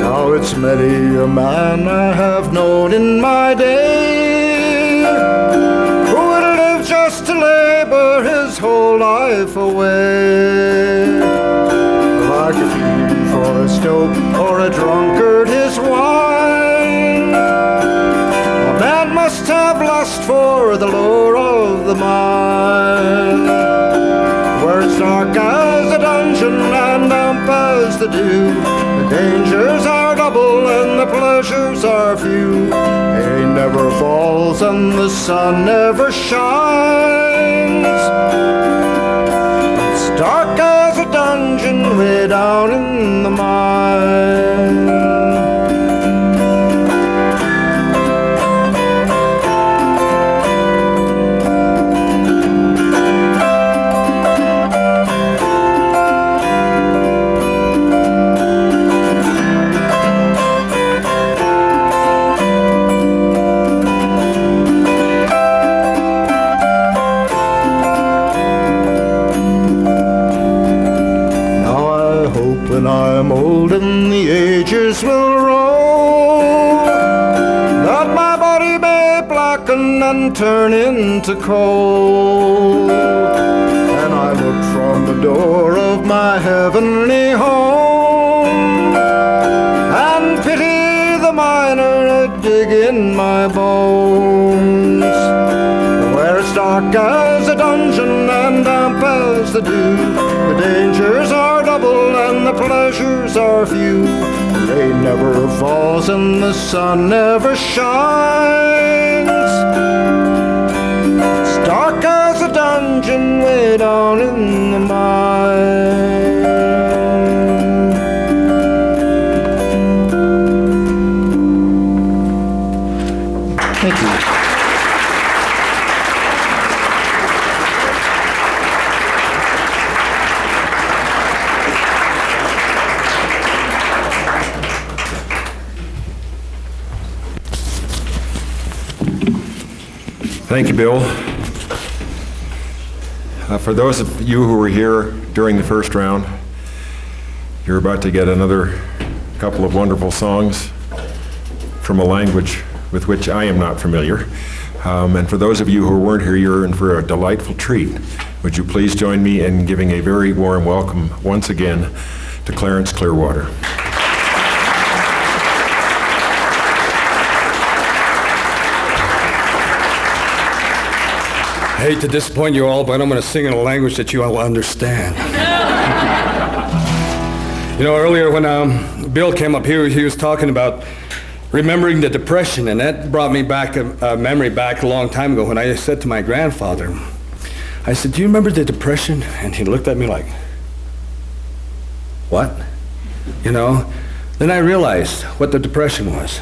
Now it's many a man I have known in my day who would live just to labor his whole life away. Like a thief or a stoke or a drunkard his wine, a man must have lust for the lure of the mine. Where it's dark as a dungeon and damp as the dew, the dangers are double and the pleasures are few. Rain never falls and the sun never shines. It's dark as a dungeon way down in the mine. and turn into coal. And I looked from the door of my heavenly home and pity the miner a dig in my bones. Where it's dark as a dungeon and damp as the dew, the dangers are double and the pleasures are few. The rain never falls and the sun never shines. It's dark as a dungeon way down in the mine. Thank you. Thank you, Bill. For those of you who were here during the first round, you're about to get another couple of wonderful songs from a language with which I am not familiar. And for those of you who weren't here, you're in for a delightful treat. Would you please join me in giving a very warm welcome once again to Clarence Clearwater. I hate to disappoint you all, but I'm going to sing in a language that you all understand. You know, earlier when Bill came up here, he was talking about remembering the Depression, and that brought me back a memory back a long time ago when I said to my grandfather, I said, "Do you remember the Depression?" And he looked at me like, "What?" You know? Then I realized what the Depression was.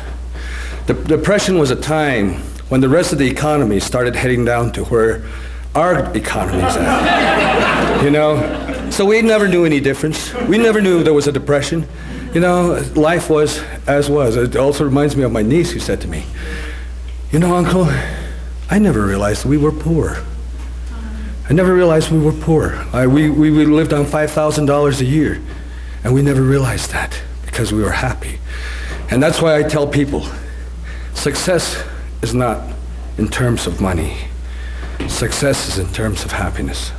The Depression was a time when the rest of the economy started heading down to where our economy's at. You know? So we never knew any difference. We never knew there was a depression. You know, life was as was. It also reminds me of my niece who said to me, "You know, Uncle, I never realized we were poor. I never realized we were poor. We lived on $5,000 a year, and we never realized that because we were happy." And that's why I tell people, success is not in terms of money. Success is in terms of happiness.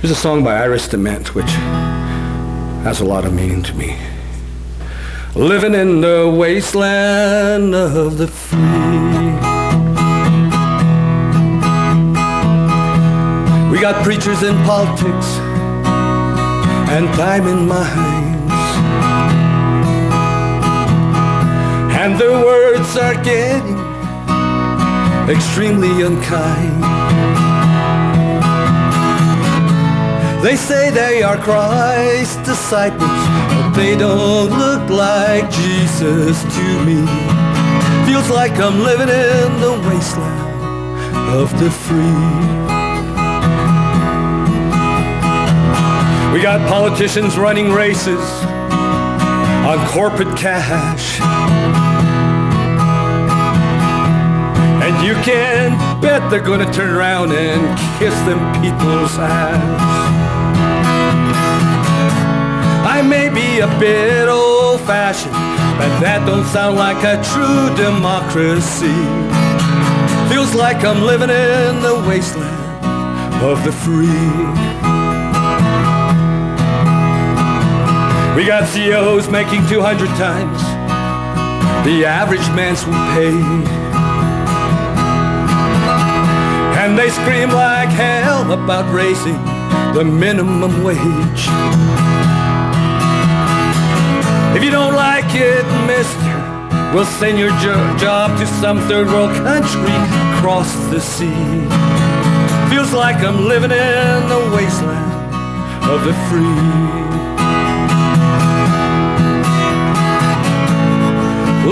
Here's a song by Iris DeMent, which has a lot of meaning to me. Living in the wasteland of the free. We got preachers in politics and diamond mines, and their words are getting extremely unkind. They say they are Christ's disciples, but they don't look like Jesus to me. Feels like I'm living in the wasteland of the free. We got politicians running races on corporate cash, and you can bet they're gonna turn around and kiss them people's ass. I may be a bit old-fashioned, but that don't sound like a true democracy. Feels like I'm living in the wasteland of the free. We got CEOs making 200 times the average man's pay, and they scream like hell about raising the minimum wage. If you don't like it, mister, we'll send your job to some third world country across the sea. Feels like I'm living in the wasteland of the free.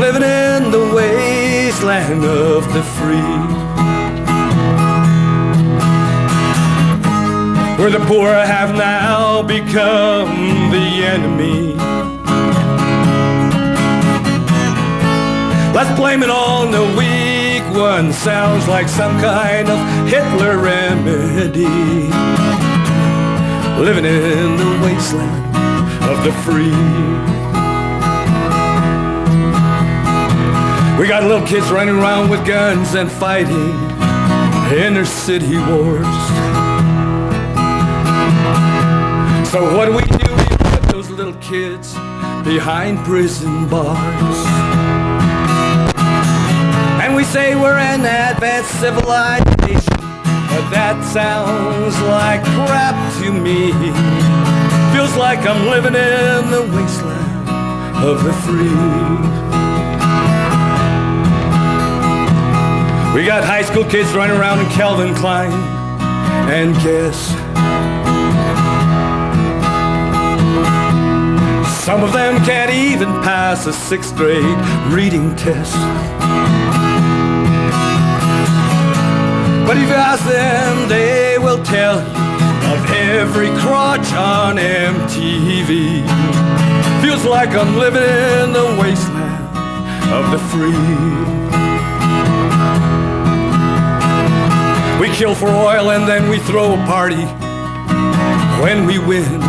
Living in the wasteland of the free, where the poor have now become the enemy. Let's blame it on the weak one. Sounds like some kind of Hitler remedy. Living in the wasteland of the free. We got little kids running around with guns and fighting inner city wars. So what we do, we put those little kids behind prison bars. And we say we're an advanced civilization, but that sounds like crap to me. Feels like I'm living in the wasteland of the free. We got high school kids running around in Calvin Klein, and guess some of them can't even pass a 6th grade reading test. But if you ask them, they will tell you of every crotch on MTV. Feels like I'm living in the wasteland of the free. We kill for oil and then we throw a party when we win.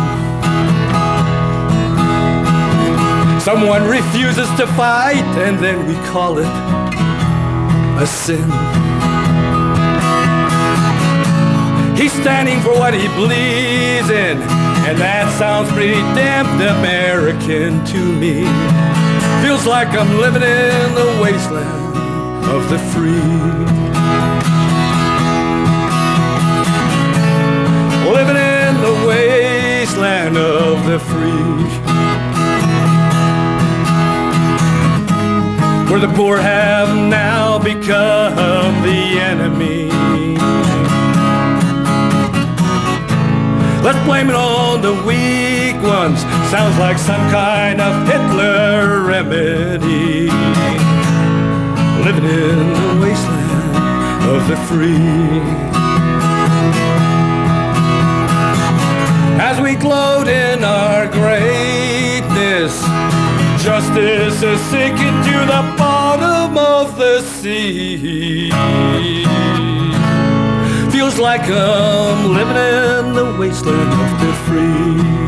Someone refuses to fight and then we call it a sin. He's standing for what he believes in, and that sounds pretty damned American to me. Feels like I'm living in the wasteland of the free. Living in the wasteland of the free. Where the poor have now become the enemy. Let's blame it on the weak ones. Sounds like some kind of Hitler remedy. Living in the wasteland of the free. As we gloat in our greatness, justice is sinking to the bottom of the sea. Feels like I'm living in the wasteland of the free.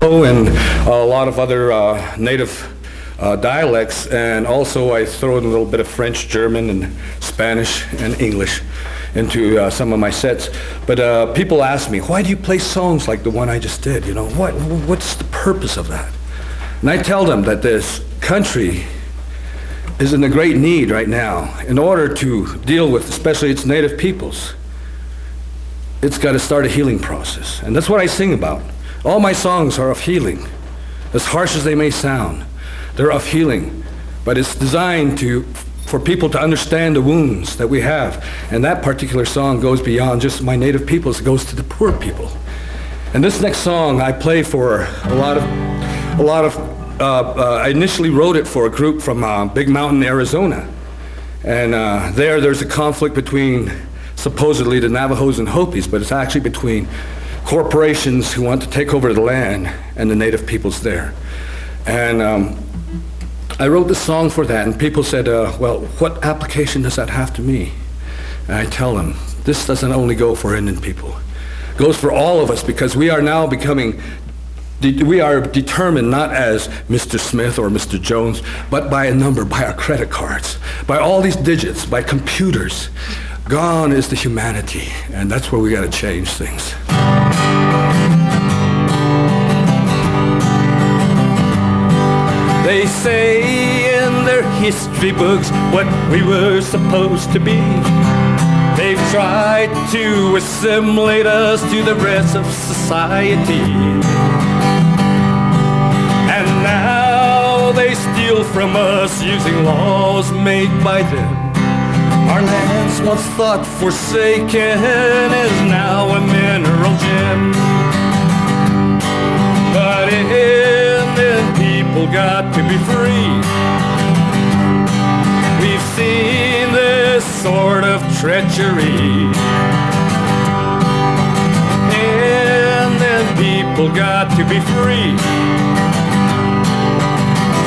And a lot of other native dialects, and also I throw in a little bit of French, German, and Spanish and English into some of my sets. But people ask me, why do you play songs like the one I just did? You know, what's the purpose of that? And I tell them that this country is in a great need right now. In order to deal with, especially its native peoples, it's got to start a healing process. And that's what I sing about. All my songs are of healing. As harsh as they may sound, they're of healing. But it's designed for people to understand the wounds that we have. And that particular song goes beyond just my native peoples. It goes to the poor people. And this next song I play for a lot of I initially wrote it for a group from Big Mountain, Arizona. And there's a conflict between supposedly the Navajos and Hopis, but it's actually between corporations who want to take over the land and the native peoples there. And I wrote this song for that, and people said, well, what application does that have to me? And I tell them, this doesn't only go for Indian people. It goes for all of us, because we are now we are determined not as Mr. Smith or Mr. Jones, but by a number, by our credit cards, by all these digits, by computers. Gone is the humanity, and that's where we got to change things. They say in their history books what we were supposed to be. They've tried to assimilate us to the rest of society. And now they steal from us using laws made by them. Our land's once thought forsaken is now a mineral gem. But Indian people got to be free. We've seen this sort of treachery. Indian people got to be free.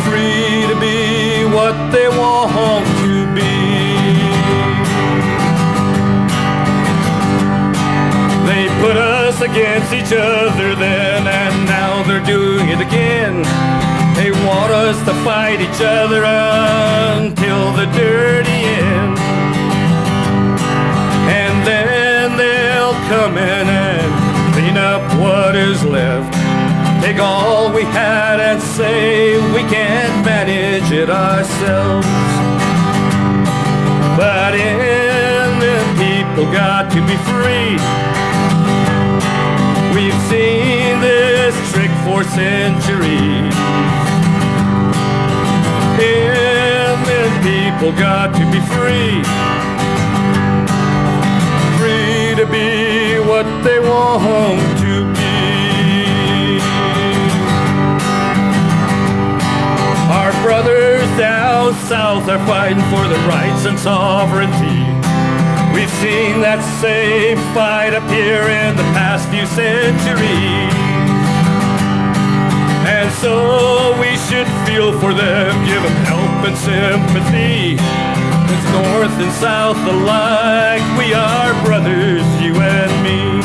Free to be what they want to be. us against each other then, and now they're doing it again. They want us to fight each other until the dirty end. And then they'll come in and clean up what is left. Take all we had and say we can't manage it ourselves. But in them people got to be free. We've seen this trick for centuries. In them people got to be free. Free to be what they want to be. Our brothers down south are fighting for their rights and sovereignty. We've seen that same fight up here in the past few centuries. And so we should feel for them, give them help and sympathy. It's north and south alike, we are brothers, you and me.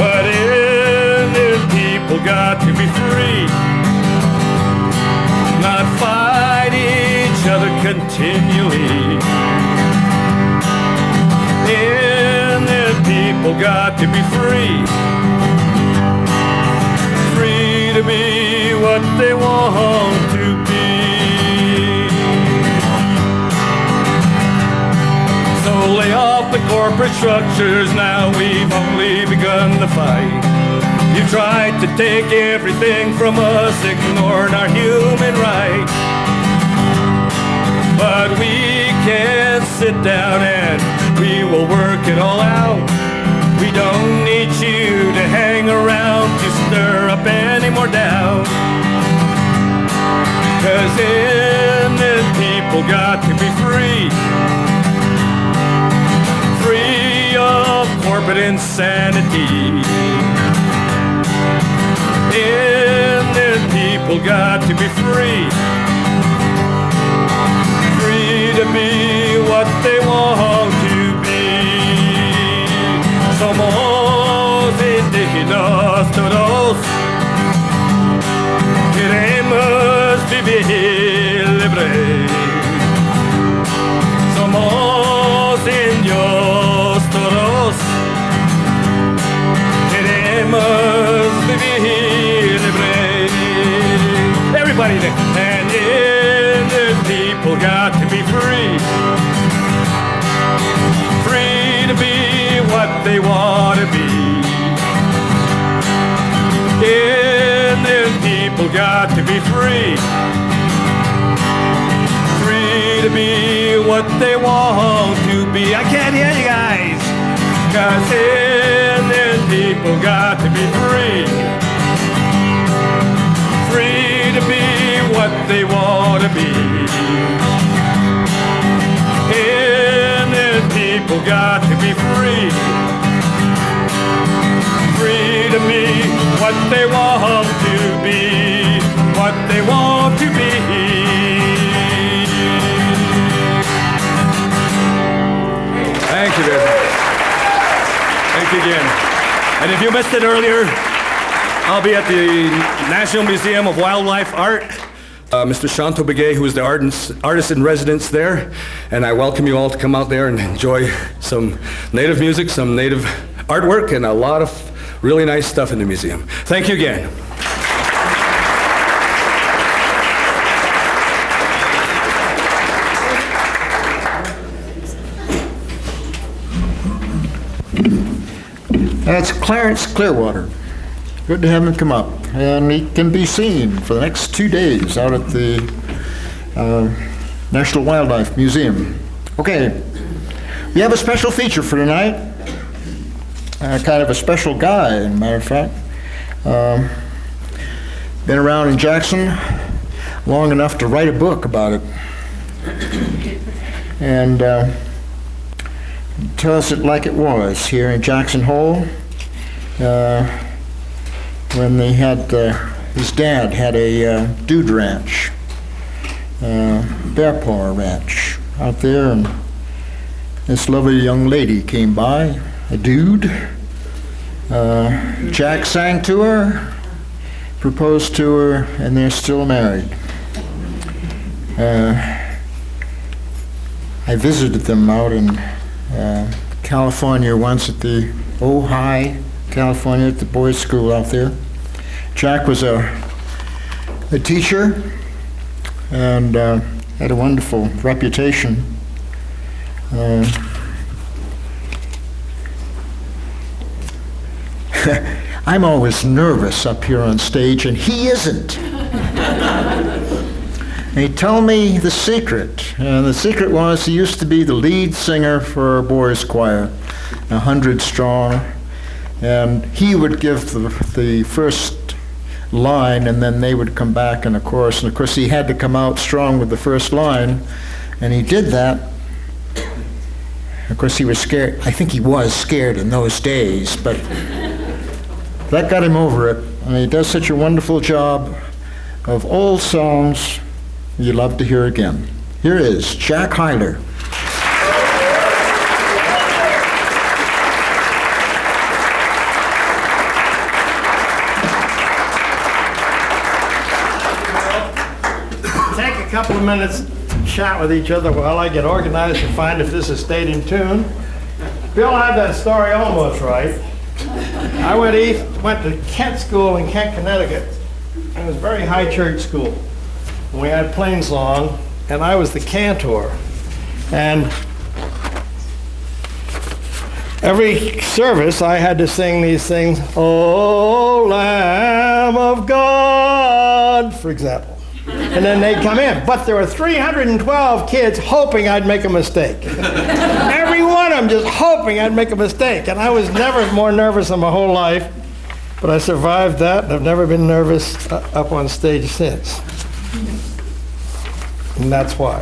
But Indian people got to be free. Not fight each other continually. Indian people got to be free. Free to be what they want to be. So lay off the corporate structures, now we've only begun the fight. You tried to take everything from us, ignoring our human rights. But we can sit down and we will work it all out. We don't need you to hang around to stir up any more doubt. 'Cause Indian people got to be free. Free of corporate insanity. Indian people got to be free. Free to be what they want to be. Somos indígenas todos. Queremos vivir libre. Somos indios todos. Queremos vivir libre. Everybody there. And Indian people got to be free. Free to be what they want to be. Indian people got to be free. Free to be what they want to be. I can't hear you guys. 'Cause Indian people got to be free. Free to be what they want to be. Indian people got to be free. Free to be what they want to be. What they want to be. Thank you very much. Thank you again. And if you missed it earlier, I'll be at the National Museum of Wildlife Art. Mr. Shanto Begay, who is the artist in residence there, and I welcome you all to come out there and enjoy some native music, some native artwork, and a lot of really nice stuff in the museum. Thank you again. That's Clarence Clearwater. Good to have him come up. And he can be seen for the next 2 days out at the National Wildlife Museum. Okay, we have a special feature for tonight. Kind of a special guy, as a matter of fact. Been around in Jackson long enough to write a book about it. And tell us it like it was here in Jackson Hole. When they had, his dad had a dude ranch, bear paw ranch out there, and this lovely young lady came by, a dude, Jack sang to her, proposed to her, and they're still married. I visited them out in California once at the Ojai, California, at the boys' school out there. Jack was a teacher and had a wonderful reputation. I'm always nervous up here on stage, and he isn't. And he told me the secret, and the secret was he used to be the lead singer for a boys' choir, 100 strong, and he would give the first line, and then they would come back in a chorus, and of course he had to come out strong with the first line, and he did that. Of course he was scared. I think he was scared in those days, but that got him over it, and he does such a wonderful job of old songs you love to hear again. Here is Jack Hyler. Take a couple of minutes to chat with each other while I get organized and find if this has stayed in tune. Bill had that story almost right. I went to Kent School in Kent, Connecticut. It was a very high church school. We had plain song, and I was the cantor. And every service, I had to sing these things, "O Lamb of God," for example. And then they'd come in. But there were 312 kids hoping I'd make a mistake. Every one of them just hoping I'd make a mistake. And I was never more nervous in my whole life. But I survived that, and I've never been nervous up on stage since. And that's why.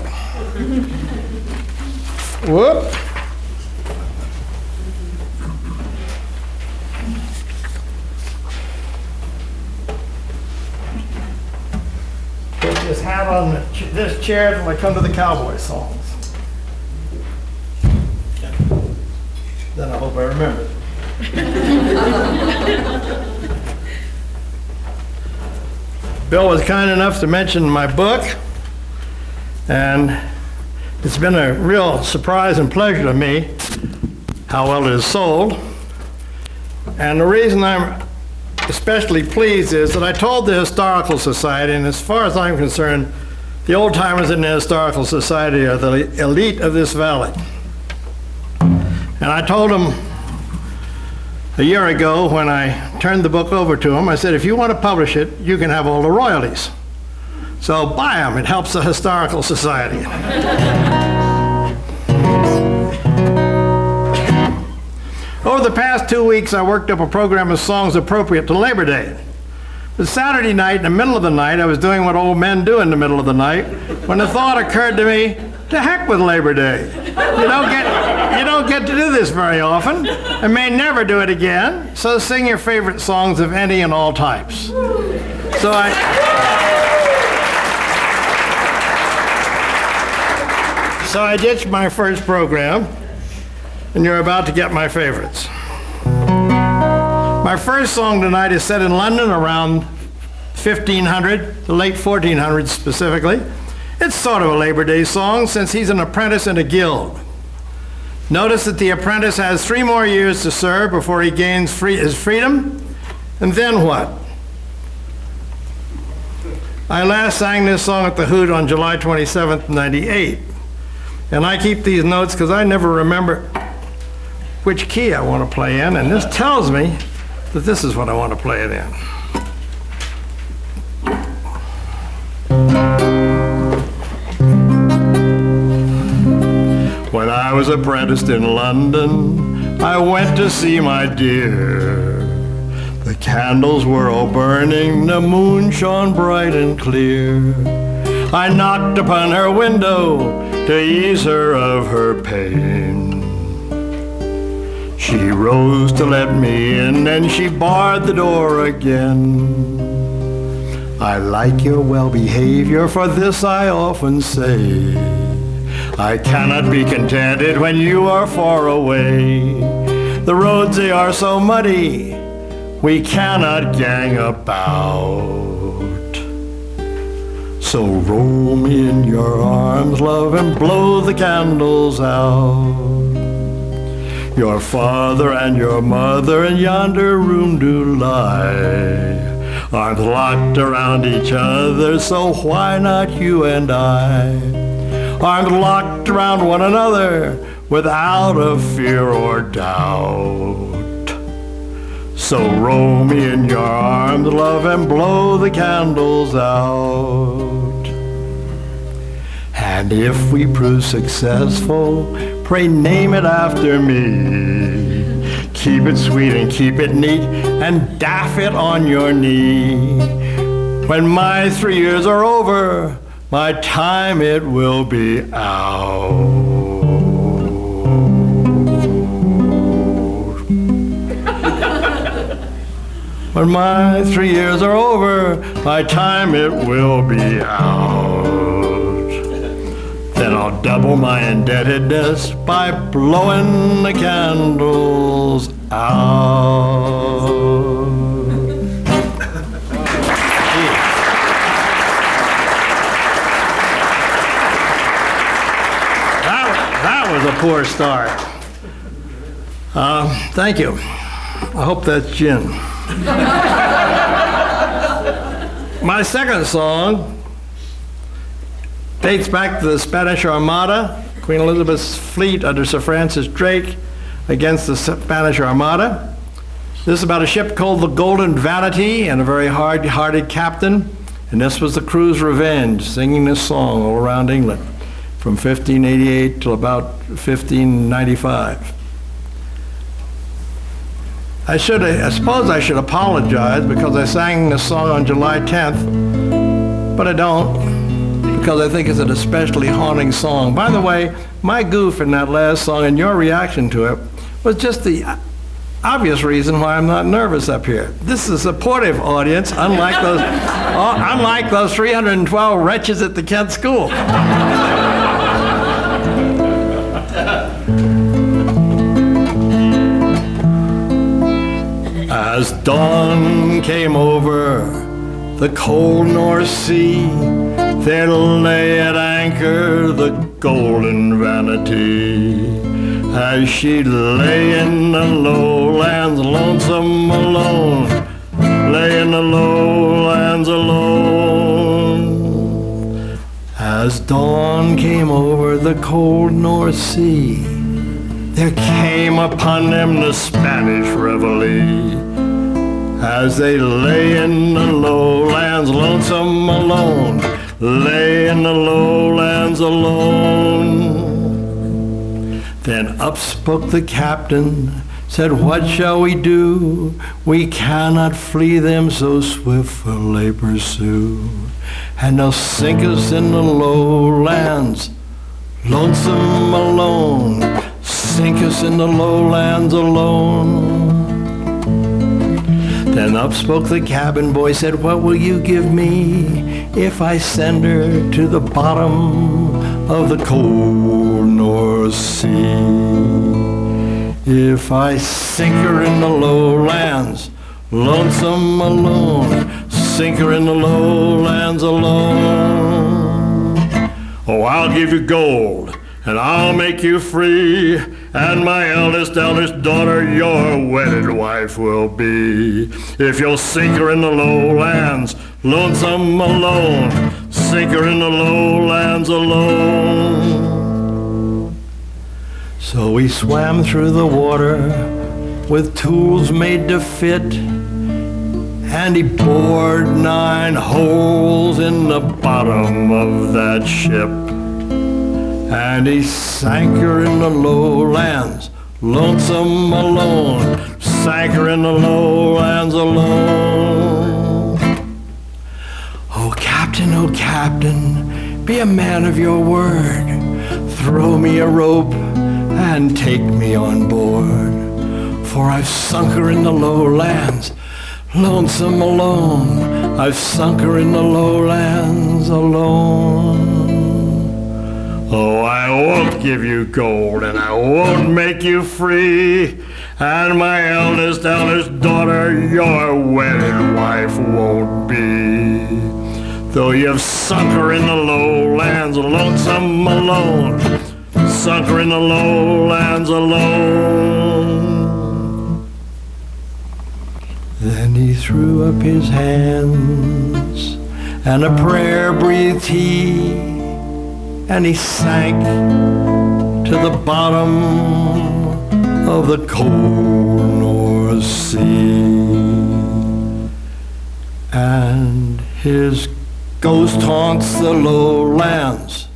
Whoop. Put this hat on this chair when I come to the cowboy songs. Then I hope I remember. Bill was kind enough to mention my book, and it's been a real surprise and pleasure to me how well it is sold. And the reason I'm especially pleased is that I told the Historical Society, and as far as I'm concerned, the old-timers in the Historical Society are the elite of this valley. And I told them a year ago when I turned the book over to them, I said, if you want to publish it, you can have all the royalties. So buy them, it helps the Historical Society. Over the past 2 weeks, I worked up a program of songs appropriate to Labor Day. But Saturday night, in the middle of the night, I was doing what old men do in the middle of the night, when the thought occurred to me, to heck with Labor Day. You don't get to do this very often, and may never do it again, so sing your favorite songs of any and all types. So I ditched my first program, and you're about to get my favorites. My first song tonight is set in London around 1500, the late 1400s specifically. It's sort of a Labor Day song since he's an apprentice in a guild. Notice that the apprentice has 3 more years to serve before he gains his freedom, and then what? I last sang this song at the Hoot on July 27th, 98. And I keep these notes because I never remember which key I want to play in, and this tells me that this is what I want to play it in. When I was apprenticed in London, I went to see my dear. The candles were all burning, the moon shone bright and clear. I knocked upon her window to ease her of her pain. She rose to let me in, and she barred the door again. I like your well behavior, for this I often say. I cannot be contented when you are far away. The rose roads, they are so muddy, we cannot gang about. So roll me in your arms, love, and blow the candles out. Your father and your mother in yonder room do lie, arms locked around each other, so why not you and I? Arms locked around one another without a fear or doubt. So roll me in your arms, love, and blow the candles out. And if we prove successful, pray name it after me. Keep it sweet and keep it neat and daff it on your knee. When my 3 years are over, my time it will be out. When my 3 years are over, my time it will be out. Then I'll double my indebtedness by blowing the candles out. That was a poor start. Thank you. I hope that's gin. My second song dates back to the Spanish Armada, Queen Elizabeth's fleet under Sir Francis Drake against the Spanish Armada. This is about a ship called the Golden Vanity and a very hard-hearted captain, and this was the crew's revenge, singing this song all around England from 1588 till about 1595. I suppose I should apologize because I sang this song on July 10th, but I don't, because I think it's an especially haunting song. By the way, my goof in that last song and your reaction to it was just the obvious reason why I'm not nervous up here. This is a supportive audience, unlike those 312 wretches at the Kent School. As dawn came over the cold North Sea, there lay at anchor the Golden Vanity. As she lay in the lowlands lonesome alone, lay in the lowlands alone. As dawn came over the cold North Sea, there came upon them the Spanish reveille. As they lay in the lowlands lonesome alone, lay in the lowlands alone. Then up spoke the captain, said, what shall we do? We cannot flee them so swiftly pursue. And they'll sink us in the lowlands, lonesome alone. Sink us in the lowlands alone. Then up spoke the cabin boy, said, what will you give me if I send her to the bottom of the cold North Sea? If I sink her in the lowlands, lonesome alone, sink her in the lowlands alone. Oh, I'll give you gold, and I'll make you free, and my eldest daughter your wedded wife will be. If you'll sink her in the lowlands, lonesome alone, sink her in the lowlands alone. So we swam through the water with tools made to fit, and he bored 9 holes in the bottom of that ship. And he sank her in the lowlands, lonesome alone, sank her in the lowlands alone. Oh, Captain, be a man of your word. Throw me a rope and take me on board. For I've sunk her in the lowlands, lonesome alone. I've sunk her in the lowlands alone. Oh, I won't give you gold, and I won't make you free, And my eldest daughter, your wedded wife won't be. Though you've sunk her in the lowlands, lonesome alone, sunk her in the lowlands alone. Then he threw up his hands, and a prayer breathed he, and he sank to the bottom of the cold North Sea. And his ghost haunts the lowlands,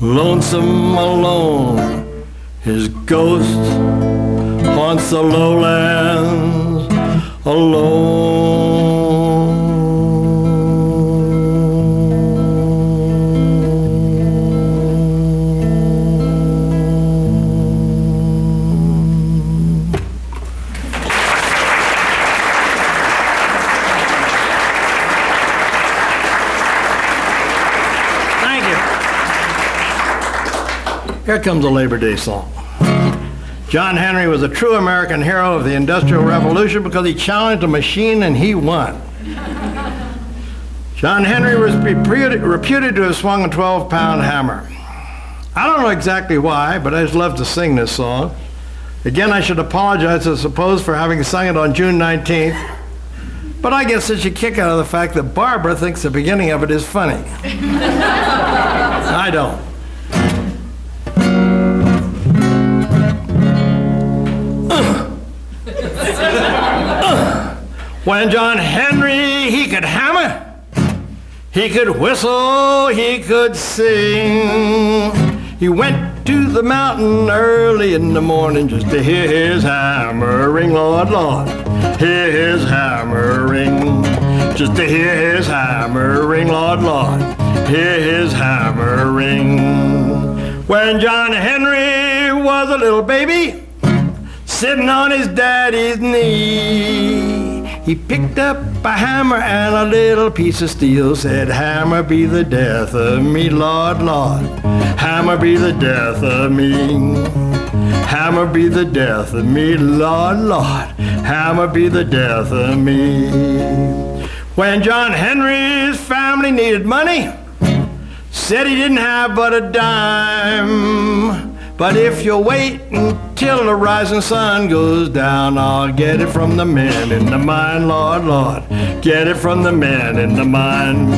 lonesome alone. His ghost haunts the lowlands alone. Here comes a Labor Day song. John Henry was a true American hero of the Industrial Revolution because he challenged a machine and he won. John Henry was reputed to have swung a 12-pound hammer. I don't know exactly why, but I just love to sing this song. Again, I should apologize, I suppose, for having sung it on June 19th. But I guess it's a kick out of the fact that Barbara thinks the beginning of it is funny. I don't. When John Henry, he could hammer, he could whistle, he could sing. He went to the mountain early in the morning just to hear his hammer ring, Lord, Lord. Hear his hammer ring, just to hear his hammer ring, Lord, Lord. Hear his hammer ring. When John Henry was a little baby, sitting on his daddy's knee, he picked up a hammer and a little piece of steel, said, hammer be the death of me, Lord, Lord. Hammer be the death of me. Hammer be the death of me, Lord, Lord. Hammer be the death of me. When John Henry's family needed money, said he didn't have but a dime. But if you'll wait until the rising sun goes down, I'll get it from the men in the mine, Lord, Lord. Get it from the men in the mine.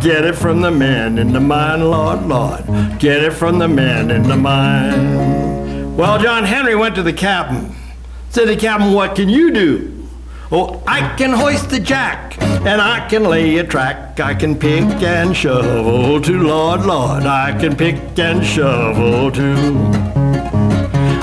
Get it from the men in the mine, Lord, Lord. Get it from the men in the mine. Well, John Henry went to the captain. Said to the captain, what can you do? Oh, I can hoist the jack, and I can lay a track. I can pick and shovel too, Lord, Lord. I can pick and shovel too.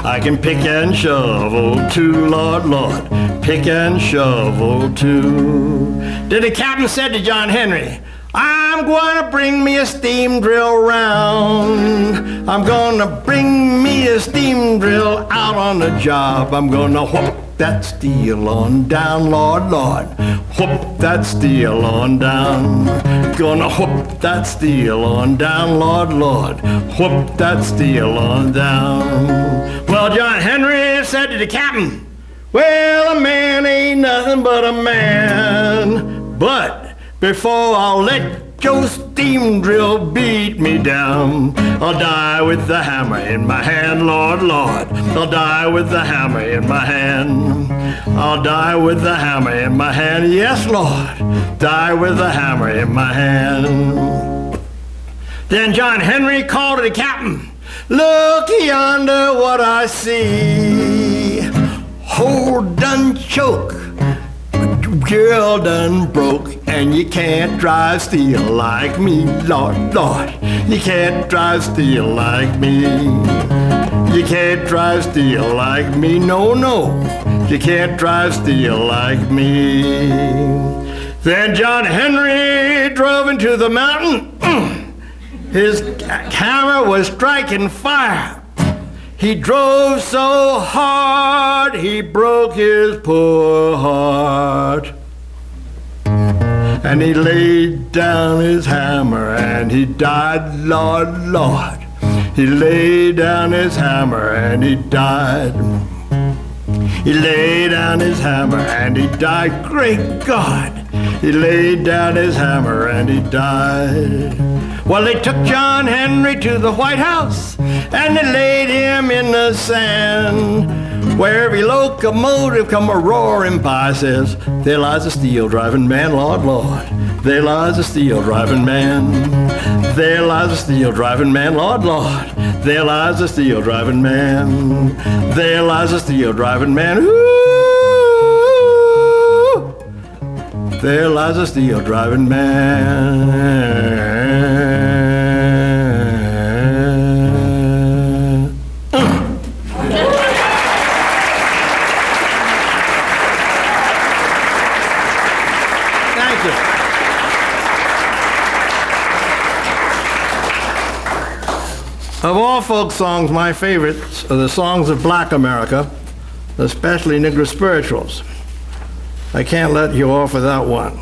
I can pick and shovel too, Lord, Lord. Pick and shovel too. Then the captain said to John Henry, I'm going to bring me a steam drill round. I'm going to bring me a steam drill out on the job. I'm going to whoop that steel on down, Lord, Lord. Whoop that steel on down. Gonna whoop that steel on down, Lord, Lord. Whoop that steel on down. Well, John Henry said to the captain, well, a man ain't nothing but a man. But before I'll let your steam drill beat me down, I'll die with the hammer in my hand, Lord, Lord. I'll die with the hammer in my hand. I'll die with the hammer in my hand, yes, Lord. Die with the hammer in my hand. Then John Henry called to the captain, look yonder what I see. Hole done choke, girl done broke, and you can't drive steel like me, Lord, Lord. You can't drive steel like me. You can't drive steel like me, no, no. You can't drive steel like me. Then John Henry drove into the mountain. His hammer was striking fire. He drove so hard, he broke his poor heart. And he laid down his hammer and he died, Lord, Lord. He laid down his hammer and he died. He laid down his hammer and he died. Great God! He laid down his hammer and he died. Well, they took John Henry to the White House and they laid him in the sand, where every locomotive come a roaring by says, there lies a steel-driving man, Lord, Lord. There lies a steel-driving man. There lies a steel-driving man, Lord, Lord. There lies a steel-driving man. There lies a steel-driving man. Ooh, there lies a steel-driving man. Thank you. Of all folk songs, my favorites are the songs of Black America, especially Negro spirituals. I can't let you off without one.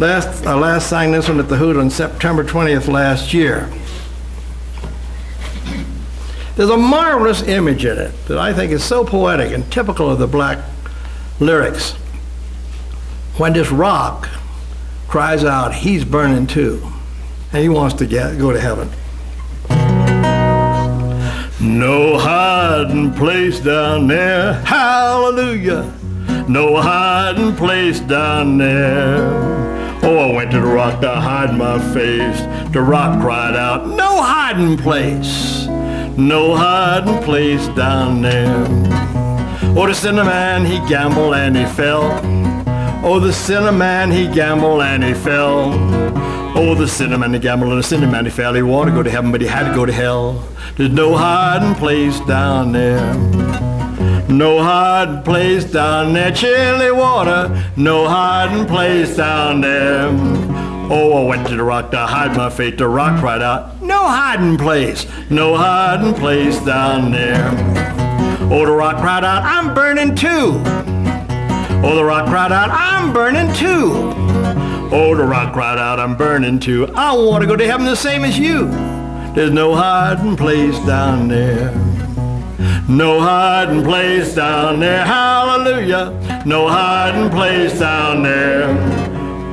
I last sang this one at the Hoot on September 20th last year. There's a marvelous image in it that I think is so poetic and typical of the black lyrics. When this rock cries out, he's burning too, and he wants to go to heaven. No hiding place down there, hallelujah. No hiding place down there. Oh, I went to the rock to hide my face. The rock cried out, no hiding place. No hiding place down there. Oh, the sinner man, he gambled and he fell. Oh, the sinner man, he gambled and he fell. Oh, the sinner man, he gambled and the sinner man, he fell. He wanted to go to heaven, but he had to go to hell. There's no hiding place down there. No hiding place down there, chilly water. No hiding place down there. Oh, I went to the rock to hide my fate. The rock cried out, no hiding place. No hiding place down there. Oh, the rock cried out, I'm burning too. Oh, the rock cried out, I'm burning too. Oh, the rock cried out, I'm burning too. I want to go to heaven the same as you. There's no hiding place down there. No hiding place down there, hallelujah. No hiding place down there.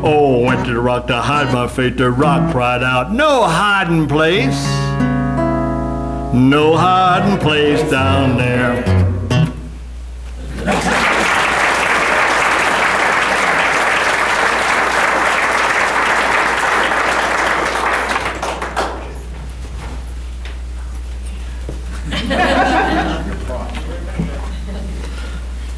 Oh, went to the rock to hide my fate. The rock cried out, no hiding place. No hiding place down there.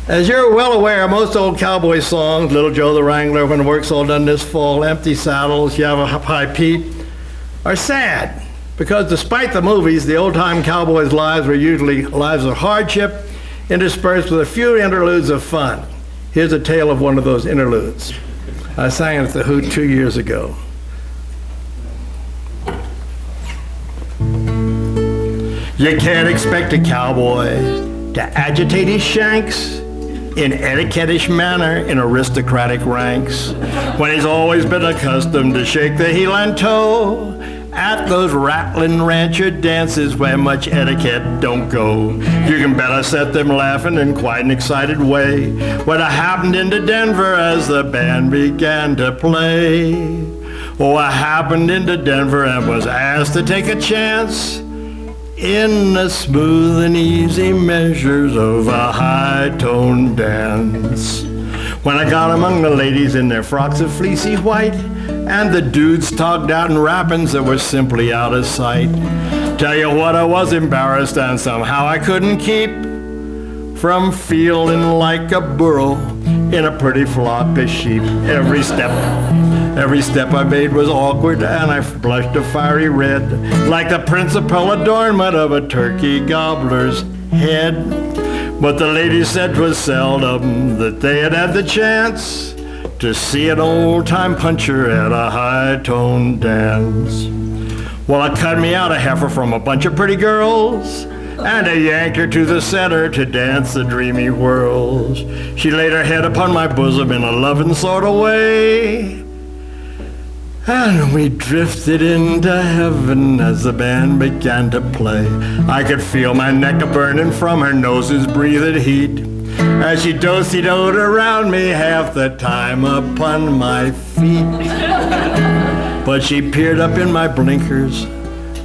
As you're well aware, most old cowboy songs, Little Joe the Wrangler, When the Work's All Done This Fall, Empty Saddles, Yavapai Pete, are sad because despite the movies, the old-time cowboys' lives were usually lives of hardship interspersed with a few interludes of fun. Here's a tale of one of those interludes. I sang it at the Hoot 2 years ago. You can't expect a cowboy to agitate his shanks in etiquette-ish manner in aristocratic ranks, when he's always been accustomed to shake the heel and toe at those rattling rancher dances where much etiquette don't go. You can bet I set them laughing in quite an excited way when I happened into Denver as the band began to play. Oh, I happened into Denver and was asked to take a chance in the smooth and easy measures of a high-toned dance. When I got among the ladies in their frocks of fleecy white, and the dudes togged out in wrappings that were simply out of sight, tell you what, I was embarrassed and somehow I couldn't keep from feeling like a burro in a pretty flock of sheep. Every step I made was awkward, and I blushed a fiery red, like the principal adornment of a turkey gobbler's head. But the ladies said 'twas seldom that they had had the chance to see an old-time puncher at a high-toned dance. Well, I cut me out a heifer from a bunch of pretty girls, and I yanked her to the center to dance the dreamy whirls. She laid her head upon my bosom in a loving sort of way, and we drifted into heaven as the band began to play. I could feel my neck a-burning from her nose's breathed heat, as she do-si-doed around me half the time upon my feet. But she peered up in my blinkers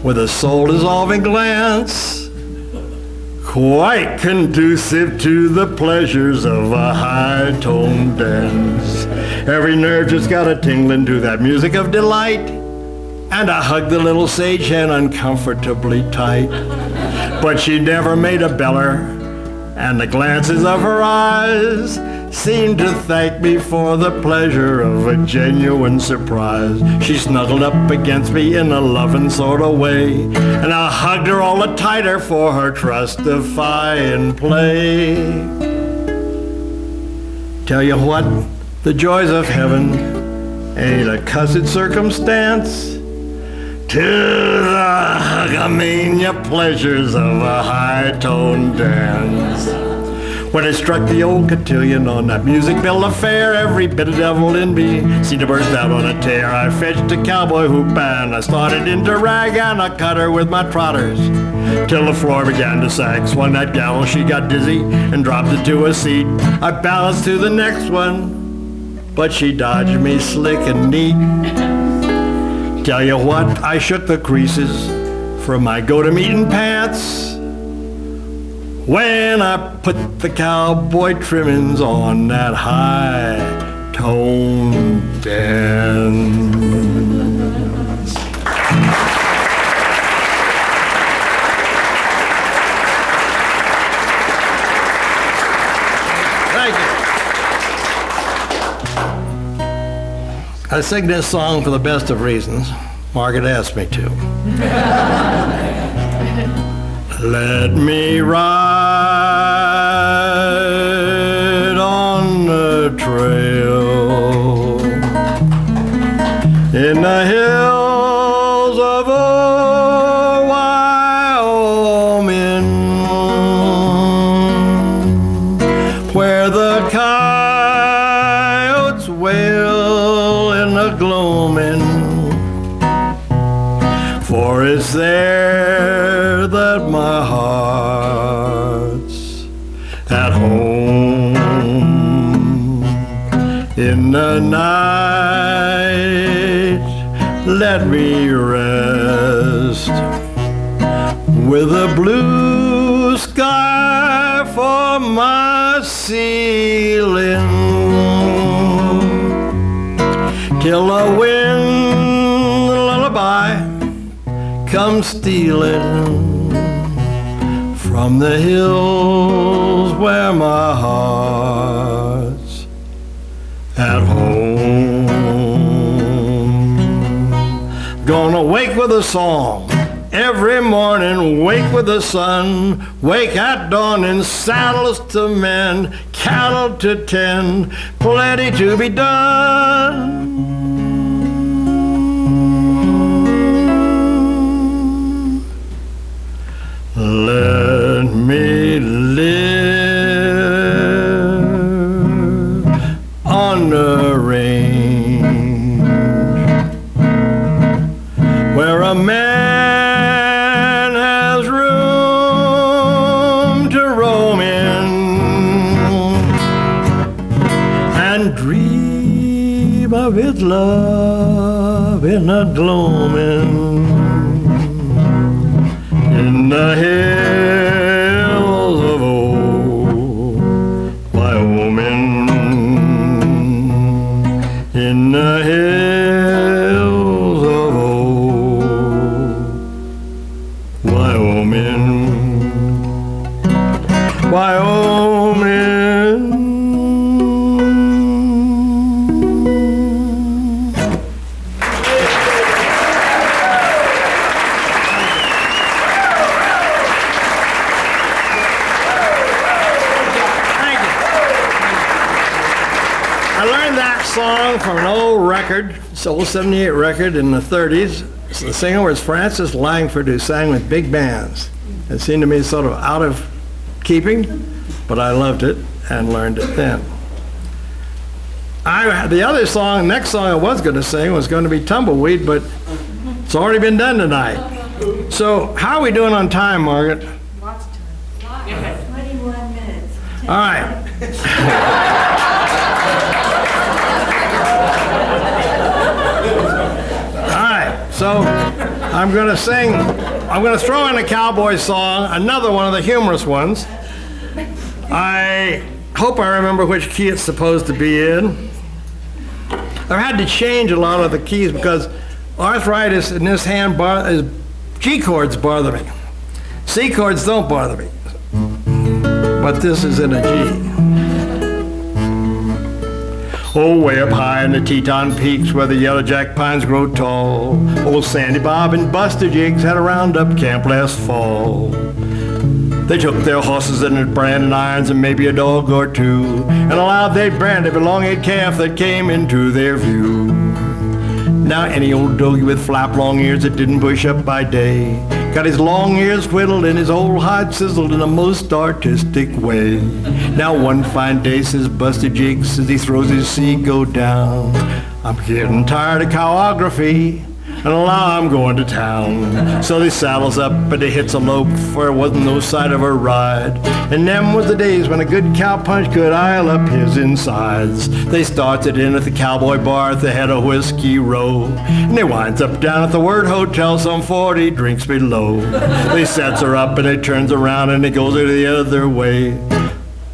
with a soul-dissolving glance, quite conducive to the pleasures of a high-toned dance. Every nerve just got a tingling to that music of delight, and I hugged the little sage hen uncomfortably tight. But she never made a beller, and the glances of her eyes seemed to thank me for the pleasure of a genuine surprise. She snuggled up against me in a loving sort of way, and I hugged her all the tighter for her trust-defying play. Tell you what, the joys of heaven ain't a cussed circumstance to the hugamania pleasures of a high-toned dance. When it struck the old cotillion on that music bill affair, every bit of devil in me seemed to burst out on a tear. I fetched a cowboy hoop and I started into rag, and I cut her with my trotters till the floor began to sag. Swung that gal, she got dizzy and dropped it to a seat. I balanced to the next one, but she dodged me slick and neat. Tell you what, I shook the creases from my go-to-meeting pants when I put the cowboy trimmings on that high-toned dance. Thank you. I sing this song for the best of reasons. Margaret asked me to. Let me ride on the trail in the hills of Wyoming, where the coyotes wail in the gloaming, for it's there that my heart's at home. In the night, let me rest with a blue sky for my ceiling, till the wind lullaby comes stealing from the hills where my heart's at home. Gonna wake with a song every morning, wake with the sun, wake at dawn in saddles to mend, cattle to tend, plenty to be done. Let me live on the range, where a man has room to roam in and dream of his love in a gloaming. In the hills of old Wyoming, in the hills of old Wyoming, Wyoming. Song from an old record, Soul 78 record in the 30s. So the singer was Francis Langford, who sang with big bands. It seemed to me sort of out of keeping, but I loved it and learned it then. The other song, next song I was going to sing was going to be Tumbleweed, but it's already been done tonight. So how are we doing on time, Margaret? Lots of time. 21 minutes. All right. All right, so I'm going to throw in a cowboy song, another one of the humorous ones. I hope I remember which key it's supposed to be in. I've had to change a lot of the keys because arthritis in this hand G chords bother me. C chords don't bother me. But this is in a G. Oh, way up high in the Teton Peaks where the yellow jack pines grow tall, old Sandy Bob and Buster Jiggs had a roundup camp last fall. They took their horses and their branding irons and maybe a dog or two, and allowed they'd brand every long-eared calf that came into their view. Now any old doggy with flap long ears that didn't bush up by day got his long ears whittled and his old hide sizzled in a most artistic way. Now one fine day, says Buster Jiggs as he throws his seed go down, I'm getting tired of cowography and now I'm going to town. So they saddles up and they hits a lope, for there wasn't no sight of a ride. And them was the days when a good cowpunch could ile up his insides. They started in at the cowboy bar at the head of Whiskey Row, and they winds up down at the Word Hotel some 40 drinks below. They sets her up and they turns around and they goes the other way.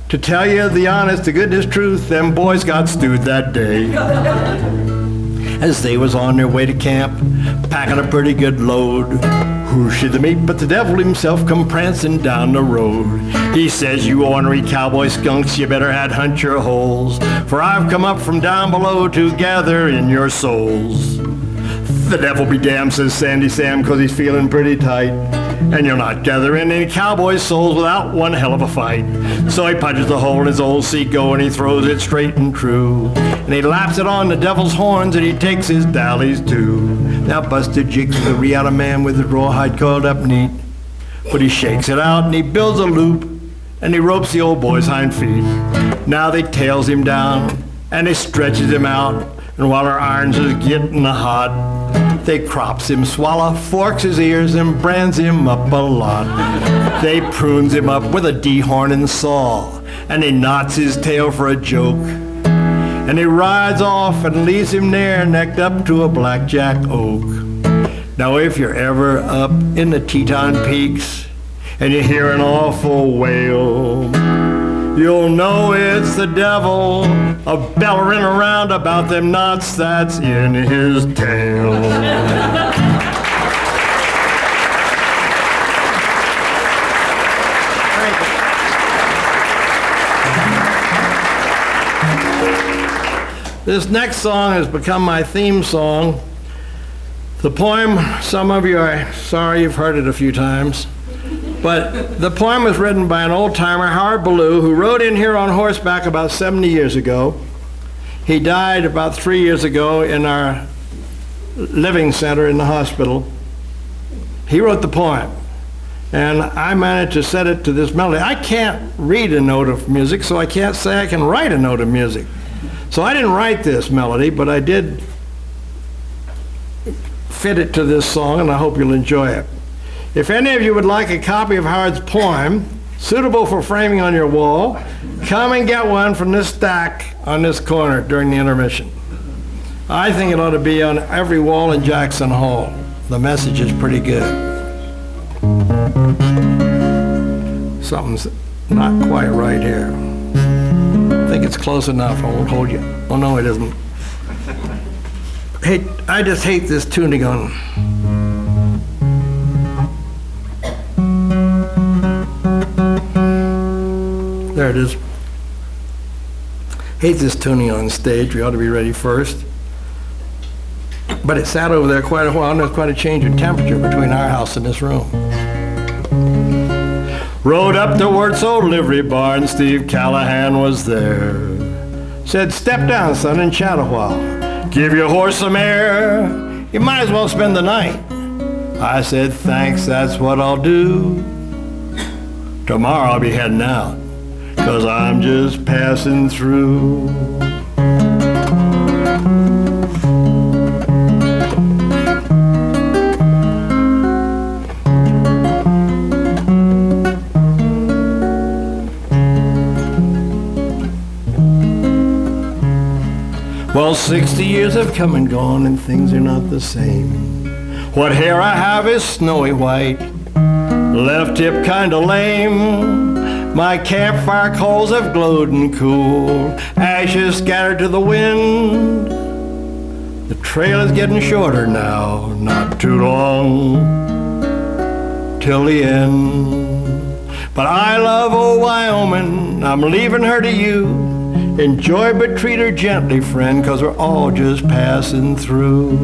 To tell you the honest to goodness truth, them boys got stewed that day. As they was on their way to camp, packing a pretty good load, who should they meet but the devil himself come prancing down the road. He says, you ornery cowboy skunks, you better had hunt your holes, for I've come up from down below to gather in your souls. The devil be damned, says Sandy Sam, 'cause he's feeling pretty tight, and you'll not gather in any cowboy souls without one hell of a fight. So he punches a hole in his old seat go and he throws it straight and true, and he laps it on the devil's horns and he takes his dallies too. Now Buster Jiggs is a Riata man with his rawhide coiled up neat, but he shakes it out and he builds a loop and he ropes the old boy's hind feet. Now they tails him down and they stretches him out, and while our irons is getting hot, they crops him, swallow, forks his ears, and brands him up a lot. They prunes him up with a dehorning saw, and they knots his tail for a joke. And he rides off and leaves him there, necked up to a blackjack oak. Now if you're ever up in the Teton Peaks, and you hear an awful wail, you'll know it's the devil a-bellering around about them knots that's in his tail. This next song has become my theme song. The poem, some of you are sorry you've heard it a few times, but the poem was written by an old-timer, Howard Ballou, who rode in here on horseback about 70 years ago. He died about 3 years ago in our living center in the hospital. He wrote the poem, and I managed to set it to this melody. I can't read a note of music, so I can't say I can write a note of music. So I didn't write this melody, but I did fit it to this song, and I hope you'll enjoy it. If any of you would like a copy of Howard's poem, suitable for framing on your wall, come and get one from this stack on this corner during the intermission. I think it ought to be on every wall in Jackson Hole. The message is pretty good. Something's not quite right here. I think it's close enough. I won't hold you. Oh, no, it isn't. Hey, I just hate this tuning on. There it is. Hate this tuning on stage. We ought to be ready first. But it sat over there quite a while, and there's quite a change in temperature between our house and this room. Rode up to Wurtzel Livery Barn, Steve Callahan was there. Said, step down, son, and chat a while. Give your horse some air. You might as well spend the night. I said, thanks, that's what I'll do. Tomorrow I'll be heading out, 'cause I'm just passing through. Well, 60 years have come and gone and things are not the same. What hair I have is snowy white, left hip kinda lame. My campfire coals have glowed and cool, ashes scattered to the wind. The trail is getting shorter now, not too long till the end. But I love old Wyoming, I'm leaving her to you. Enjoy but treat her gently, friend, 'cause we're all just passing through.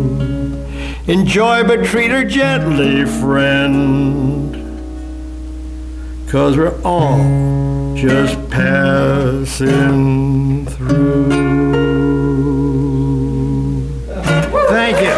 Enjoy but treat her gently, friend, 'cause we're all just passing through. Thank you.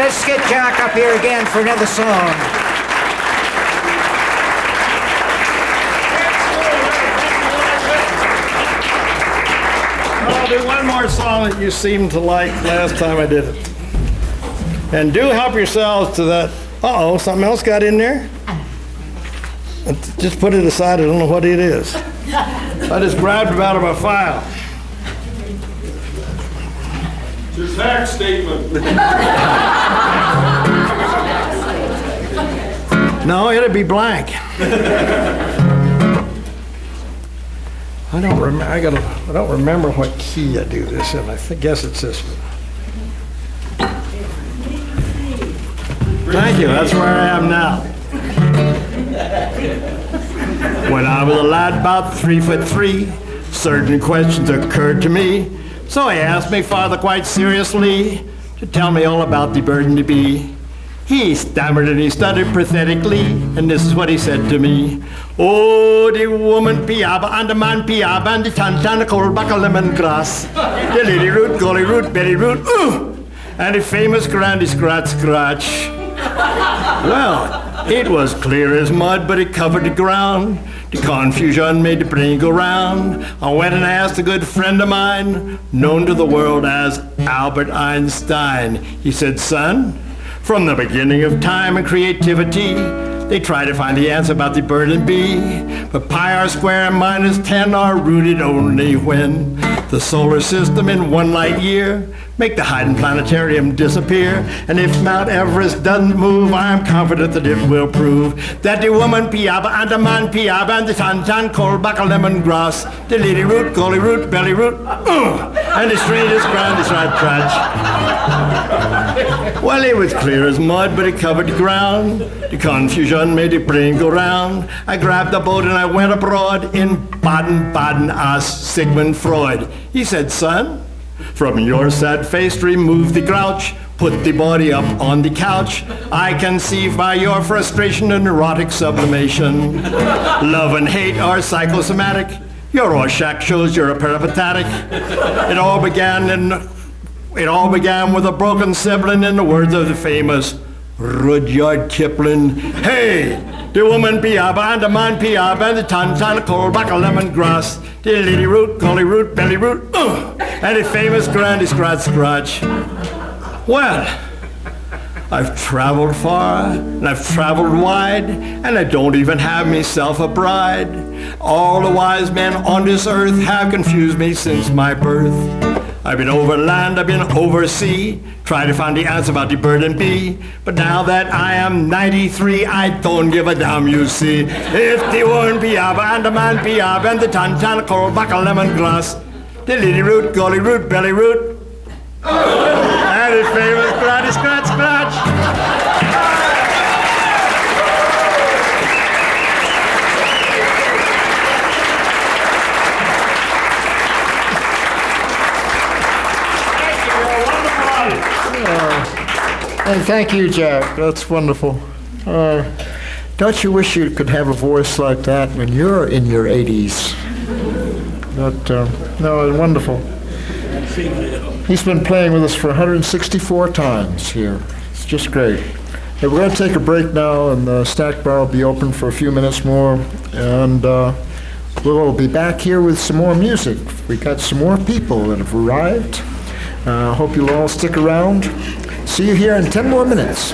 Let's get Jack up here again for another song. I'll do one more song that you seemed to like last time I did it. And do help yourselves to that. Uh-oh, something else got in there? Just put it aside, I don't know what it is. I just grabbed it out of my file. It's your tax statement. No, it'd be blank. I don't remember what key I do this in. I guess it's this one. Thank you. That's where I am now. When I was a lad about 3'3", certain questions occurred to me. So he asked me father quite seriously to tell me all about the burden to be. He stammered and he stuttered pathetically, and this is what he said to me. Oh, the woman piaba and the man piaba and the tan cold buck of lemongrass, the lily root, golly root, berry root, and the famous grandy scratch. Well, it was clear as mud, but it covered the ground. The confusion made the brain go round. I went and asked a good friend of mine, known to the world as Albert Einstein. He said, son, from the beginning of time and creativity, they try to find the answer about the bird and bee. But pi r squared and -10 are rooted only when the solar system in 1 light year make the Haydn planetarium disappear. And if Mount Everest doesn't move, I am confident that it will prove that the woman piaba and the man piaba and the tan cold buck of lemongrass, the lily root, golly root, belly root, and the strangest grand is right crutch. Well, it was clear as mud, but it covered the ground. The confusion made the brain go round. I grabbed a boat and I went abroad. In Baden-Baden asked Sigmund Freud. He said, son, from your sad face remove the grouch. Put the body up on the couch. I can see by your frustration and neurotic sublimation. Love and hate are psychosomatic. Your Rorschach shows you're a peripatetic. It all began with a broken sibling, in the words of the famous Rudyard Kipling. Hey, the woman piaba and the man piaba and the tan cold buck of lemongrass, the lily root, golly root, belly root, and the famous grandy scratch. Well, I've traveled far and I've traveled wide, and I don't even have myself a bride. All the wise men on this earth have confused me since my birth. I've been over land, I've been over sea, trying to find the answer about the bird and bee. But now that I am 93, I don't give a damn, you see. If the woman piaba and the man piaba and the tan cold buck of lemongrass, the lily root, golly root, belly root, and the famous grandy scratch. And thank you, Jack. That's wonderful. Don't you wish you could have a voice like that when you're in your 80s? But, no, wonderful. He's been playing with us for 164 times here. just great. Hey, we're going to take a break now, and the snack bar will be open for a few minutes more, and we'll be back here with some more music. We got some more people that have arrived. Hope you'll all stick around. See you here in 10 more minutes.